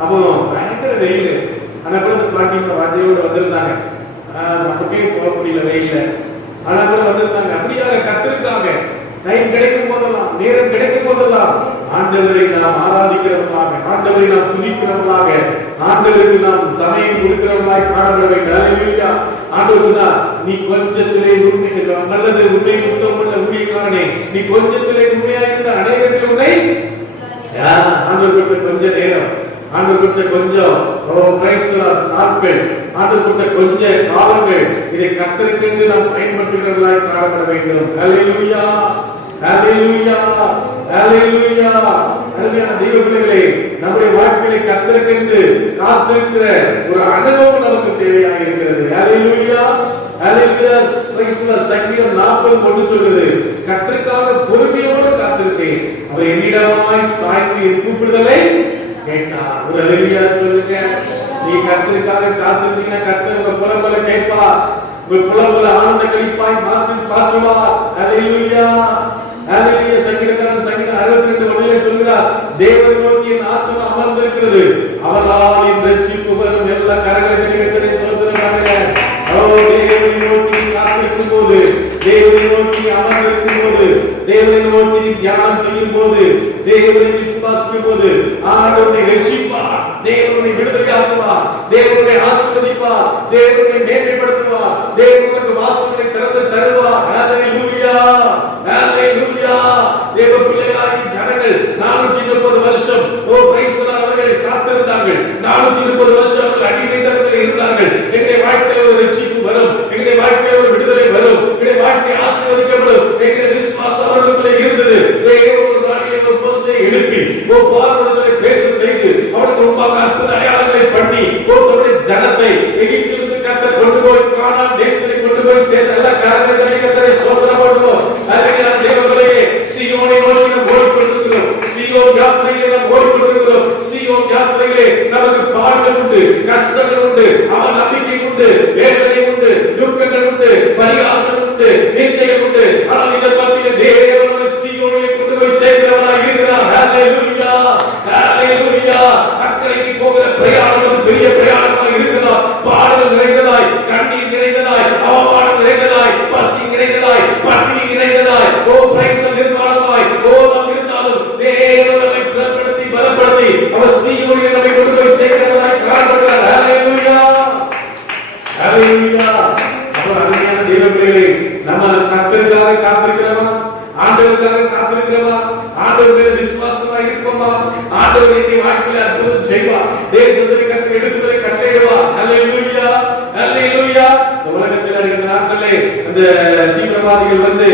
அப்போ பயங்கர வெயில். ஆனா கூட பாட்டியோட வார்த்தையோடு வந்திருந்தாங்க. நமக்கே போக முடியல வெயில்ல. ஆனா கூட வந்திருந்தாங்க. அப்படியாக கர்த்தருக்காக டைம் கிடைக்கும் போதெல்லாம், நேரம் கிடைக்கும் போதெல்லாம் ஆண்டவரை நாம் ஆராதிக்கிறவர்களாக, ஆண்டவரை நாம் துதிக்கிறவர்களாக, ஆண்டவருக்கு நாம் சமயம் கொடுக்கிறவர்களாக காணப்பட வேண்டும். அல்லேலூயா. ஆண்டவர் சொன்னார், நீ கொஞ்சத்திலே உண்மை நல்லது உண்மை உத்தமமுள்ள ஊழியக்காரனே, நீ கொஞ்சத்திலே உண்மையாயிருந்த அநேகத்தில் உன்னை ஆண்டவர் கொடுத்த கொஞ்ச நேரம், ஆண்டவர் கொடுத்த கொஞ்சம் நாட்கள், ஆண்டவர் கொடுத்த கொஞ்ச காலங்கள், இதை கர்த்தருக்கு நாம் பயன்படுத்துகிறவர்களாக காணப்பட வேண்டும். அல்லேலூயா. அல்லேலூயா. அல்லேலூயா. அருமையான தெய்வ பிள்ளைகளே, நம்முடைய வாழ்க்கையை கர்த்தருக்கு காத்திருக்கிற ஒரு அனுபவம் நமக்கு தேவையாக இருக்கிறது. அல்லேலூயா. அல்லேலூயா. சங்கீதம் 40:1 சொல்லுது, கர்த்தருக்காக பொறுமையோடு காத்திருக்கேன், அவர் என்னிடமாய் சாய்ந்து என் கூப்பிடுதலை கேட்டார். ஒரு அல்லேலூயா சொல்லுங்க. நீ கர்த்தருக்காக காத்திருந்தீங்கன்னா கர்த்தர் உங்க புலம்பலை கேட்பார். உங்க புலம்பலை ஆனந்த கழிப்பாய் மாற்றுவார். அல்லேலூயா. அல்லேலூயா. சங்கீதக்காரன் சங்கீதம் 62:1 சொல்கிறார், தேவனை நோக்கி என் ஆத்துமா அமர்ந்திருக்கிறது, அவரால் இந்த ரட்சிப்பு வரும். எல்லா கரங்களை தெரிவித்ததை சொல்கிறாங்க. தேவனை நோக்கி காத்திருக்கும் போது, தேவனை நோக்கி அமர்ந்திருக்கும் போது, தேவனை நோக்கி தியானம் செய்யும் போது, தேவனை விசுவாசிக்கும் போது ஆண்டவரை ரட்சிப்பார், தேவனை விடுதலையாக்குவார், தேவனை ஆசீர்வதிப்பார், தேவனை மேன்மைப்படுத்துவார், தேவனுக்கு வாசல்களை திறந்து தருவார். ஹalleluya. ஹalleluya. தேவ பிள்ளைகளாகி ஜனங்கள் 430 வருஷம் அவர்கள் காத்திருந்தார்கள். 430 வருஷம் அவர்கள் அடிமைத்தனத்தில் இருந்தார்கள். எங்களுடைய வாழ்க்கையில் ஒரு ரட்சிப்பு வரும், எங்களுடைய வாழ்க்கையில் ஒரு விடுதலை வரும், எங்களுடைய வாழ்க்கை ஆசீர்வதிக்கப்படும். எங்களுடைய விசுவாசம் அவர்களுக்குள்ளே இருந்தது. தேவன் ஒரு நாளிலே ஒரு மோசேயை எழுப்பி ஒரு பார்வோனை பேச செய்து அவருக்கு முன்பாக அற்புத அடையாளங்களை பண்ணி தன்னுடைய ஜனத்தை எகிப்திலிருந்து கர்த்தர் கொண்டு போய் கானான் தேசத்திற்கு கொண்டு போய் சேர்த்த எல்லா காரியங்களையும் கர்த்தரை ஸ்தோத்திரம் பண்ணுவோம். அல்லேலூயா. தேவர்களே, சீயோனை நோக்கி நாம் ஓடிக்கொண்டிருக்கிறோம். சீயோன் யாத்திரையிலே நாம் ஓடிக்கொண்டிருக்கிறோம். சீயோன் யாத்திரையிலே நமக்கு பாடுகள் உண்டு, கஷ்டங்கள் உண்டு, அவன் நம்பிக்கை உண்டு, வேதனை உண்டு, துக்கங்கள் உண்டு, பரிகாசம் உண்டு, நிந்தைகள் உண்டு. ஆனால் இதன் மத்தியில் தேவன் சீயோனை கொண்டு போய் சேர்க்கிறவனாக இருக்கிறார். ஹalleluya. ஹalleluya. அக்கறைக்கு போகிற பிரயாணம் அது பெரிய பிரயாணமாக இருக்கிறதா? பாடுகள் நிறைந்ததாய், கண்ணீர் நிறைந்ததாய், அவமானம் நிறைந்ததாய், பசி நிறைந்ததாய், பட்டினி நிறைந்ததாய், பிரைஸ் நிர்வாணமாய் நாம் இருந்தாலும் தேவன் நம்மை பலப்படுத்தி அவர் சீயோனை நம்மை கொண்டு போய் சேர்க்கிறவனாய் காணப்படுகிறார். ஹalleluya. ஹalleluya. அவர் அருமையான தேவ பிள்ளைகளே, நம்ம கர்த்தருக்காக காத்திருக்கிறோமா? ஆண்டவருக்காக காத்திருக்கிறோமா? ஆண்டவர் மேல் விசுவாசமா இருக்கோமா? ஆண்டவர் நம்முடைய வாழ்க்கையில அற்புதம் செய்வார். தேசத்தை கர்த்தர் எடுத்துரை கட்டளையிடுவார். ஹalleluya. ஹalleluya. உலகத்தில் இருக்கிற நாட்களே அந்த தீவிரவாதிகள் வந்து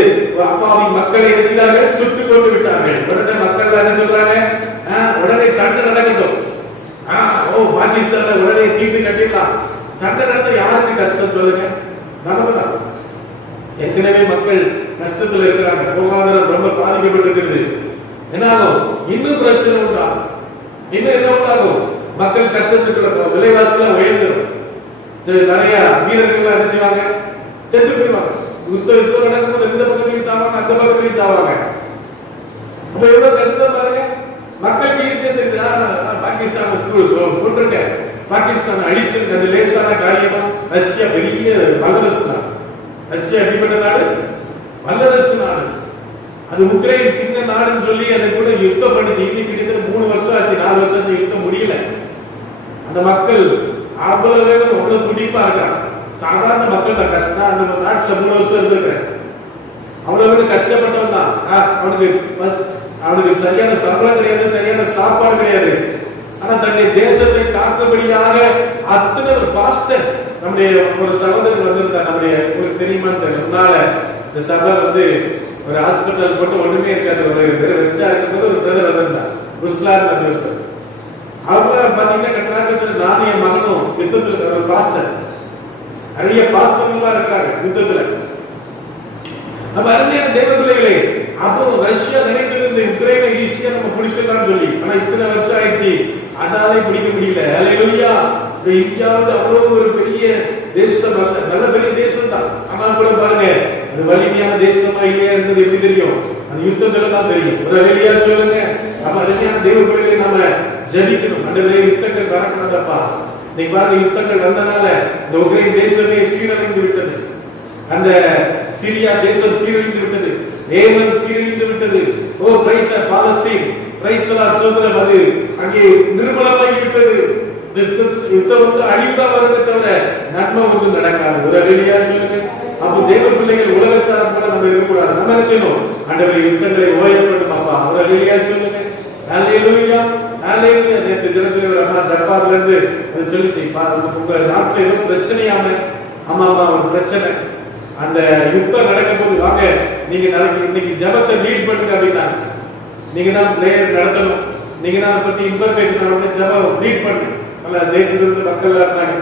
அப்பாவி மக்களை என்ன செய்தார்கள்? சுட்டுக் கொண்டு விட்டார்கள். உடனே மக்கள் என்ன சொல்றாங்க? உடனே சண்டை நடக்கட்டும். பாகிஸ்தான்ல உடனே தீர்த்து கட்டிடலாம். சண்டை நடத்த யாருக்கு கஷ்டம் சொல்லுங்க? நடக்கலாம். ஏற்கனவே மக்கள் கஷ்டத்துல இருக்கிறாங்க, பொருளாதாரம் ரொம்ப பாதிக்கப்பட்டிருக்கிறது. என்ன ஆகும்? இன்னும் பிரச்சனை உண்டாகும். இன்னும் என்ன உண்டாகும்? மக்கள் கஷ்டத்துக்கு விலைவாசிலாம் உயர்ந்துடும். நிறைய வீரர்கள் என்ன செய்வாங்க? செத்து போயிடுவாங்க. யுத்தம் நடக்கும்போது எந்த பக்கத்துலையும் சாவாங்க, அந்த பக்கத்துலையும் சாவாங்க. அப்ப எவ்வளவு கஷ்டம் பாருங்க. மக்களுக்கு ஈஸியா தெரியுது, பாகிஸ்தான் கொண்டுட்டேன், பாகிஸ்தான் அழிச்சிருக்கு, அது லேசான காரியமா? ரஷ்யா பெரிய வல்லரசு தான். ரஷ்யா எப்படிப்பட்ட நாடு? வல்லரசு நாடு. அது உக்ரைன் சின்ன நாடுன்னு சொல்லி அதை கூட யுத்தம் பண்ணிச்சு. இன்னைக்கு கிட்டத்தட்ட 3 வருஷம் ஆச்சு, 4 வருஷம் ஆச்சு, யுத்தம் முடியல. அந்த மக்கள் அவ்வளவு வேகம் அவ்வளவு துடிப்பா இருக்காங்க. சாதாரண மக்கள் தான் கஷ்டம். அந்த நாட்டுல 3 வருஷம் இருந்திருக்கேன். அவ்வளவு கஷ்டப்பட்டவன் தான். அவனுக்கு சரியான சம்பளம் கிடையாது, சரியான சாப்பாடு கிடையாது. ஆனா தன்னுடைய தேசத்தை காக்கும்படியாக அத்தனை பாஸ்டர் நம்முடைய ஒரு சகோதரர் வந்திருந்தார். நம்முடைய உங்களுக்கு தெரியுமான்னு தெரியல. முன்னால இந்த சபை ஒரு ஹாஸ்பிட்டல் போட்டு ஒண்ணுமே இருக்காது, ஒரு ரெண்டா இருக்கும்போது ஒரு பிரதர் வந்திருந்தார், ருஸ்லான் வந்திருந்தார். அவங்க பாத்தீங்கன்னா கர்நாடகத்துல நானும் என் மகனும் யுத்தத்துல ஒரு பாஸ்டர், நிறைய பாஸ்டர்லாம் இருக்காங்க யுத்தத்துல. நம்ம அருமையான தேவ பிள்ளைகளே, அப்போ ரஷ்யா நினைத்திருந்த உக்ரைனை ஈஸியா நம்ம பிடிச்சிடலாம்னு சொல்லி, ஆனா இத்தனை வருஷம் ஆயிடுச்சு, அதாலே பிடிக்க முடியல. ஹல்லேலூயா. இந்தியாவுக்கு அவ்வளவு ஒரு பெரிய தேசம், நல்ல பெரிய தேசம் தான். ஆனா கூட பாருங்க, அது வலிமையான தேசமா இல்லையா என்பது எப்படி தெரியும்? அந்த யுத்தத்துல தான் தெரியும். ஒரு ஹல்லேலூயா சொல்லுங்க. நம்ம அருமையான தேவ பிள்ளைகளை நாம ஜெபிக்கணும். ஆண்டவரே, யுத்தங்கள் வரக்கூடாதப்பா. இன்னைக்கு பாருங்க, யுத்தங்கள் வந்தனால இந்த உக்ரைன் தேசமே சீரழிந்து விட்டது. அந்த சிரியா தேசம் சீரழிந்து விட்டது. ஏமன் சீரழிந்து விட்டது. ஓ பிரைஸ் பாலஸ்தீன், பிரைஸ் சோதரம், அது அங்கே நிர்மலமாகி விட்டது. யுத்தம் அழிவுதான் வருது தவிர நன்மை ஒன்றும் நடக்காது. ஒரு ஹல்லேலூயா சொல்லுங்க. அப்போ தேவ பிள்ளைகள் உலகத்தார போல நம்ம இருக்கக்கூடாது. நம்ம என்ன செய்யணும்? ஆண்டவரே, யுத்தங்களை ஓயப்படும் அப்பா. ஒரு ஹல்லேலூயா சொல்லுங்க. ஹல்லேலூயா, ஹல்லேலூயா. நேற்று தினத்துல ஒரு அம்மா தர்பார்ல இருந்து அதை சொல்லிச்சு, உங்க நாட்டுல ஏதோ பிரச்சனையாம, ஆமா ஒரு பிரச்சனை, அந்த யுத்தம் நடக்கும் போது வாங்க நீங்க இன்னைக்கு ஜபத்தை லீட் பண்ணுங்க அப்படின்னா, நீங்க தான் பிரேயர் நடத்தணும், நீங்க தான் பத்தி இன்ஃபர்மேஷன் ஜபம் லீட் பண்ணுங்க. நல்ல தேசத்திலிருந்து மக்கள் இருந்தாங்க.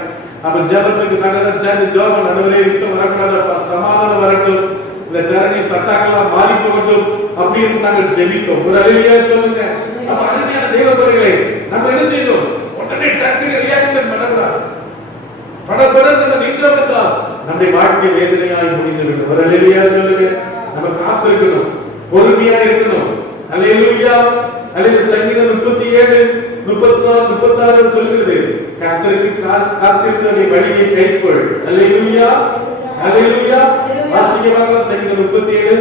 அப்ப ஜபத்துக்கு நாங்கள் சேர்ந்து ஜோபம் நடுவரே, யுத்தம் வரக்கூடாது, சமாதானம் வரட்டும், இந்த தரணி சட்டாக்கெல்லாம் மாறி போகட்டும் அப்படின்னு நாங்கள் ஜெபித்தோம். ஒரு ஹல்லேலூயா சொல்லுங்க. அப்ப அருமையான தேவ பிள்ளைகளே, நம்ம என்ன செய்யணும்? உடனே டக்குனு ரியாக்ஷன் பண்ணக்கூடாது. படப்படம் நம்ம நின்றோம் என்றால் நம்முடைய வாழ்க்கை வேதனையாய் முடிந்து விடும். ஒரு ஹல்லேலூயா சொல்லுங்க. நம்ம காத்திருக்கணும், பொறுமையா இருக்கணும். ஹல்லேலூயா. ஹல்லேலூயா. சங்கீதம் 37, 34, 36 சொல்லுகிறது, கர்த்தருக்கு காத்திருக்கிற வழியை கைக்கொள். ஹல்லேலூயா, ஹல்லேலூயா. வாசிக்க பார்க்கலாம். சங்கீதம் 37,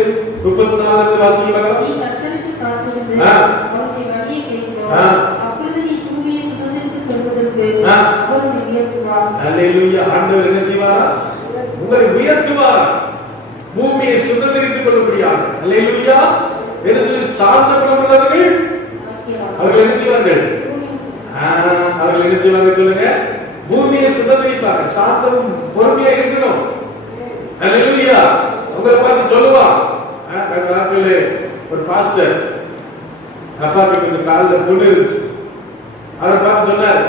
34 வாசிக்க பார்க்கலாம். நீ கர்த்தருக்கு காத்திருந்து அவருடைய வழியை கைக்கொள், அப்பொழுது நீ பூமியை சுதந்தரித்துக் கொள்வதற்கு அவர் உன்னை உயர்த்துவார். ஹல்லேலூயா. ஆண்டவர் என்ன செய்வார்? உங்களை உயர்த்துவார், பூமியை சுதந்தரித்துக் கொள்ளும்படியாக. ஹல்லேலூயா. என்று சார்ந்த குணமுள்ளவர்கள் அவர்கள் என்ன செய்வார்கள்? அவர்கள் என்ன செய்வாங்க சொல்லுங்க? பூமியை சுதந்தரிப்பார்கள். சாந்தமும் பொறுமையா இருக்கணும். ஹல்லேலூயா. உங்களை பார்த்து சொல்லுவான், ஒரு பாஸ்டர் அப்பாவுக்கு கொஞ்சம் காலில் புண்ணு இருந்துச்சு. அவரை பார்த்து சொன்னார்,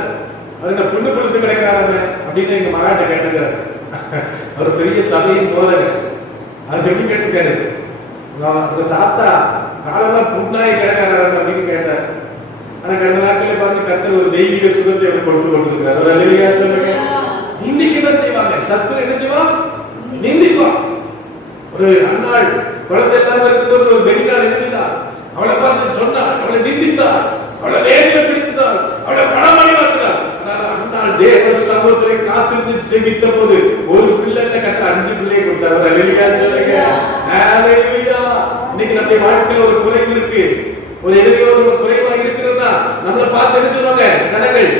அவருக்கு புண்ணு கொடுத்து கிடைக்காத அப்படின்னு எங்க மகாட்ட கேட்டுக்காரு. அவர் பெரிய சபையின் போறாரு. அது எப்படி கேட்டுக்காரு, உங்க தாத்தா காலெல்லாம் புண்ணாய் கிடக்காரு அப்படின்னு கேட்டார். ஆனா கடந்த நாட்களே பார்த்து கர்த்தர் ஒரு தெய்வீக சுகத்தை அவர் கொடுத்து கொண்டிருக்கிறார். ஒரு ஹல்லேலூயா சொல்லுங்க. இன்னைக்கு என்ன செய்வாங்க? சத்துரு என்ன செய்வான்? நிந்திப்பான். ஒரு அன்னாள் குழந்தை இல்லாம இருக்கும்போது ஒரு பெண்ணினாள் இருந்துதான், அவளை பார்த்து சொன்னார், அவளை நிந்தித்தார், அவளை வேதனை பிடித்தார், அவளை பணமணி வாங்கினார். அன்னாள் தேவ சமூகத்திலே காத்திருந்து ஜெபித்த போது ஒரு பிள்ளை கத்த 5 பிள்ளையை கொடுத்தார். ஒரு ஹல்லேலூயா சொல்லுங்க. ஹல்லேலூயா. இன்னைக்கு நம்முடைய வாழ்க்கையில ஒரு குறைவு இருக்கு, ஒரு எதிரியோட ஒரு குறைவா இருக்கிறதா நம்மளை பார்த்து என்ன சொல்லுவாங்க? ஜனங்கள்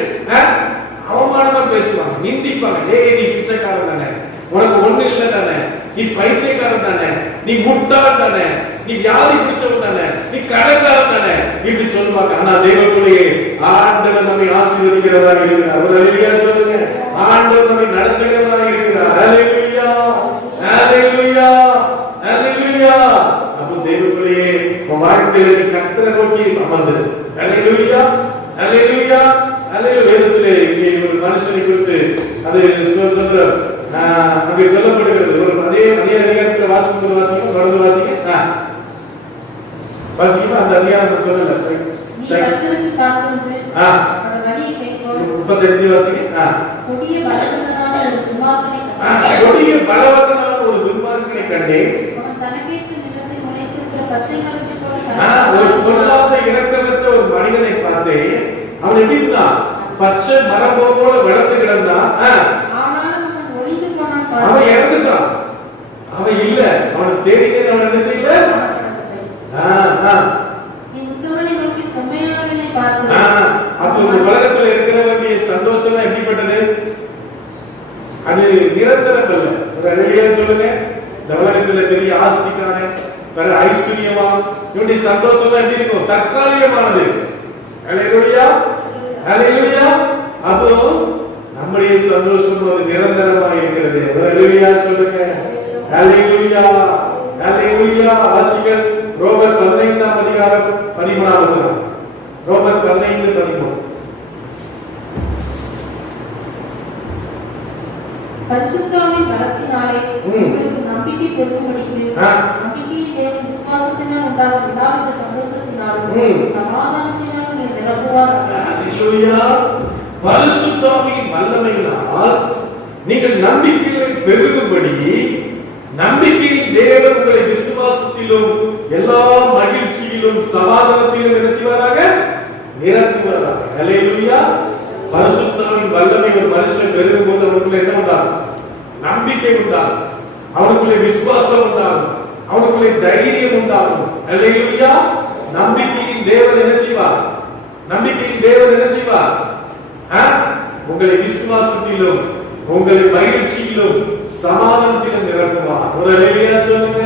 அவமானமா பேசுவாங்க, நிந்திப்பாங்க. ஏய், நீ பிச்சைக்காரன் தானே, உனக்கு ஒண்ணு இல்லை தானே, நீ பைத்தியக்காரன் தானே, நீ முட்டாள் தானே, நீ வியாதி பிடிச்சவன் தானே, நீ கடன்காரன் தானே, இப்படி சொல்லுவாங்க. ஆனா தேவக்குள்ளேயே ஆண்டவர் நம்மை ஆசீர்வதிக்கிறவராக இருக்கிறார். ஒரு ஹல்லேலூயா சொல்லுங்க. ஆண்டவர் நம்மை நடத்துகிறவராக இருக்கிறார். ஹல்லேலூயா, ஹல்லேலூயா, ஹல்லேலூயா. அப்போ தேவக்குள்ளேயே வாழ்க்கையில கர்த்தரை நோக்கி அமர்ந்தது. ஹல்லேலூயா, ஹல்லேலூயா, ஹல்லேலூயா. வேதத்திலே ஒரு மனுஷனை குறித்து அது அங்கே சொல்லப்படுகிறது. ஒரு அதே அதிகாரத்தில் வாசிக்கும் தொடர்ந்து வாசிக்க அந்த அதிகாரம் சொல்லல. 35 வாசிக்க. கொடிய பலவந்தனான ஒரு துன்மார்க்கனை கண்டேன். தனக்கேற்ற நிலத்தில் முளைத்திருக்கிற பச்சை மரத்தை போல ஒரு பொல்லாத இரக்கமற்ற ஒரு மனிதனை பார்த்தேன். அவன் எப்படி இருந்தான்? பச்சை மரம் போல வளர்ந்து கிடந்தான். ஆனாலும் அவன் ஒளிந்து போனான். அவன் இறந்துட்டான். அவன் இல்ல, அவனை தேடினேன், அவன் என்ன செய்யல. நீ உத்தமனை நோக்கி செம்மையானவனை பார்த்து. அப்ப இந்த உலகத்துல இருக்கிறவங்க சந்தோஷம் எப்படிப்பட்டது? அது நிரந்தரம் அல்ல. ஒரு சொல்லுங்க, இந்த உலகத்துல பெரிய ஆஸ்திக்கான வேற ஐஸ்வர்யமா இவனுடைய சந்தோஷம் எப்படி இருக்கும்? தற்காலிகமானது. ஹல்லேலூயா, ஹல்லேலூயா. அப்போ நம்முடைய சந்தோஷம் ஒரு நிரந்தரமாக இருக்கிறது. ஹல்லேலூயா சொல்லுங்க, ஹல்லேலூயா, ஹல்லேலூயா. வாசிகள் ரோமர் 15ஆம் அதிகாரம் 13ஆம் வசனம். ரோமர் 15:13. பரிசுத்தாவின் பலத்தினாலே உங்களுக்கு நம்பிக்கை பெருகும்படிக்கு நம்பிக்கையின் தேவன் விசுவாசத்தினால் உண்டாகும் எல்லாவித சந்தோஷத்தினாலும் சமாதானத்தினாலும் நீ நிரப்புவார். ஹல்லேலூயா. பரிசுத்தாவின் வல்லமையினால் நீங்கள் நம்பிக்கையை பெருகும்படி நம்பிக்கையின் தேவன் உங்களை விசுவாசத்திலும் எல்லா மகிழ்ச்சியிலும் சமாதானத்திலும் நினைச்சுவாராக நிரப்புவாராக. ஹல்லேலூயா. பரிசுத்தாவின் வல்லமை ஒரு மனுஷன் பெருகும் போது அவனுக்குள்ள என்ன உண்டாகும்? நம்பிக்கை உண்டாகும், அவனுக்குள்ள விசுவாசம் உண்டாகும், அவனுக்குள்ள தைரியம் உண்டாகும். ஹல்லேலூயா. நம்பிக்கையின் தேவன் என்ன செய்வார்? நம்பிக்கையின் தேவன் என்ன செய்வார்? உங்களை விசுவாசத்திலும் உங்களை மகிழ்ச்சியிலும் சமாதானத்திலும் நிரப்புவார். ஒரு ஹல்லேலூயா சொல்லுங்க.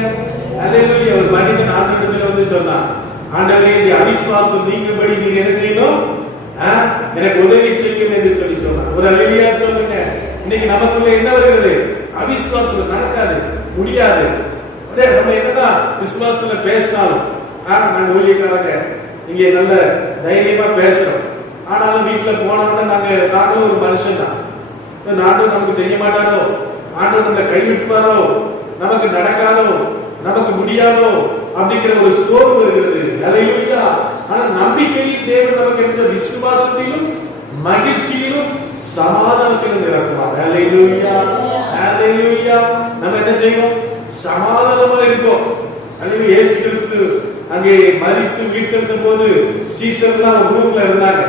ஹல்லேலூயா. ஒரு மனிதன் ஆண்டவரிடத்தில் வந்து சொன்னான், ஆண்டவரே இந்த அவிசுவாசம் நீங்கும்படி நீங்க என்ன செய்யணும்? எனக்கு உதவி செய்யும் என்று சொல்லி சொன்னார். ஒரு ஹல்லேலூயா சொல்லுங்க. இன்னைக்கு நமக்குள்ள என்ன வருகிறது? அவிசுவாசம் நடக்காது, முடியாது. நம்ம என்னதான் விசுவாசத்துல பேசினாலும் நாங்க ஊழியக்காரங்க இங்க நல்ல தைரியமா பேசுறோம். ஆனாலும் வீட்டுல போனோம்னா நாங்களும் ஒரு மனுஷன் தான். நாட்டும் நமக்கு செய்ய மாட்டாரோ, ஆண்டவர் நம்மளை கைவிட்டுவாரோ, நமக்கு நடக்காதோ, நமக்கு முடியாதோ அப்படிங்கிற ஒரு சோர்வு வருகிறது. ஹல்லேலூயா. ஆனா நம்பிக்கையின் தேவன் நமக்கு என்ற விசுவாசத்திலும் மகிழ்ச்சியிலும் சமாதானத்திலும் நிரப்புவார். ஹல்லேலூயா, ஹல்லேலூயா. நம்ம என்ன செய்வோம்? சமாதானமா இருக்கோம். ஹல்லேலூயா. இயேசு கிறிஸ்து அங்கே மரித்து உயிர்த்தெழுந்த போது சீஷர்லாம் ரூம்ல இருந்தாங்க,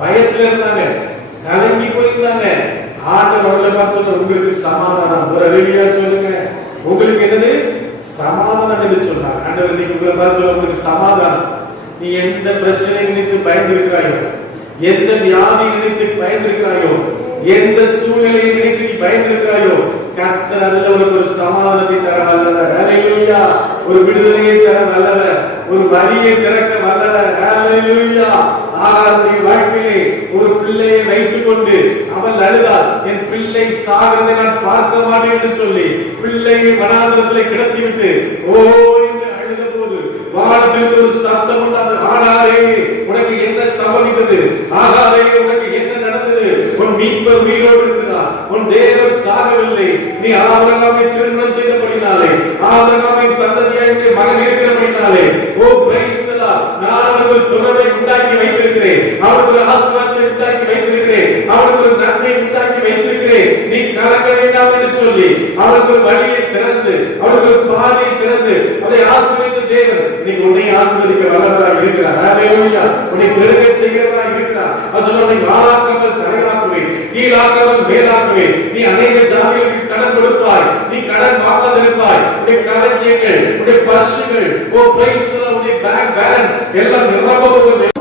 பயத்துல இருந்தாங்க, கலங்கி போயிருந்தாங்க. ஆண்டவர் அவர்களை பார்த்து சொன்னார், உங்களுக்கு சமாதானம். ஒரு ஹல்லேலூயா சொல்லுங்க. உங்களுக்கு என்னது? சமாதானம் என்று சொன்னார். ஆண்டவர் நீங்க உங்களை பார்த்து உங்களுக்கு சமாதானம். நீ எந்த பிரச்சனை நினைத்து பயந்து இருக்கிறாயோ, எந்த வியாதி நினைத்து பயந்து இருக்கிறாயோ, எந்த சூழ்நிலையை நினைத்து நீ பயந்து இருக்கிறாயோ, கர்த்தர் அதுல உனக்கு ஒரு சமாதானத்தை தர வல்லவர். ஹல்லேலூயா. ஒரு விடுதலையை தர வல்லவர், ஒரு வழியை திறக்க வல்லவர். ஹல்லேலூயா. ஆகாருடைய வாழ்க்கையிலே ஒரு பிள்ளையை வைத்துக் கொண்டு அவள் அழுதாள், என் பிள்ளை சாகிறதை நான் பார்க்க மாட்டேன் என்று சொல்லி பிள்ளையை வனாந்தரத்திலே கிடத்திவிட்டு ஓ என்று அழுத போது வானத்திலிருந்து ஒரு சத்தம் உண்டாது. ஆகாரே உனக்கு என்ன சம்பவித்தது? ஆகாரே உனக்கு என்ன நடந்தது? உன் மீட்பர் உயிரோடு இருக்கிறார், உன் தேவன் சாகவில்லை. நீ ஆபிரகாமை திருமணம் செய்தபடினாலே, ஆபிரகாமின் சந்ததியாகிய மகன் இருக்கிறபடினாலே, ஓ பிரைஸ் தி லார்ட், நான் அவருக்கு துறவை உண்டாக்கி வைத்திருக்கிறேன், அவருக்கு ஆசீர்வாதத்தை உண்டாக்கி வைத்திருக்கிறேன், அவருக்கு ஒரு நன்மை உண்டாக்கி வைத்திருக்கிறேன். நீ கலங்க வேண்டாம் என்று சொல்லி அவருக்கு வழியை திறந்து, அவருக்கு பாதையை திறந்து அதை ஆசீர்வதித்த தேவன் இன்னைக்கு உன்னை ஆசீர்வதிக்க வல்லவராக இருக்கிறார். ஹல்லேலூயா. உன்னை பெருக செய்கிறவராக இருக்கிறார். அதனால உன்னை வாழாக்காமல் தரையாக்குவேன், கீழாக்காமல் மேலாக்குவேன். நீ அநேக ஜாதிகளுக்கு கடன் கொடுப்பாய், நீ கடன் வாங்காதிருப்பாய். உன்னுடைய களஞ்சியங்கள், உன்னுடைய பர்சுகள், ஓ பிரைஸ் தி லார்ட், உன்னுடைய பேங்க் பேலன்ஸ் எல்லாம் நிரம்ப போகிறது.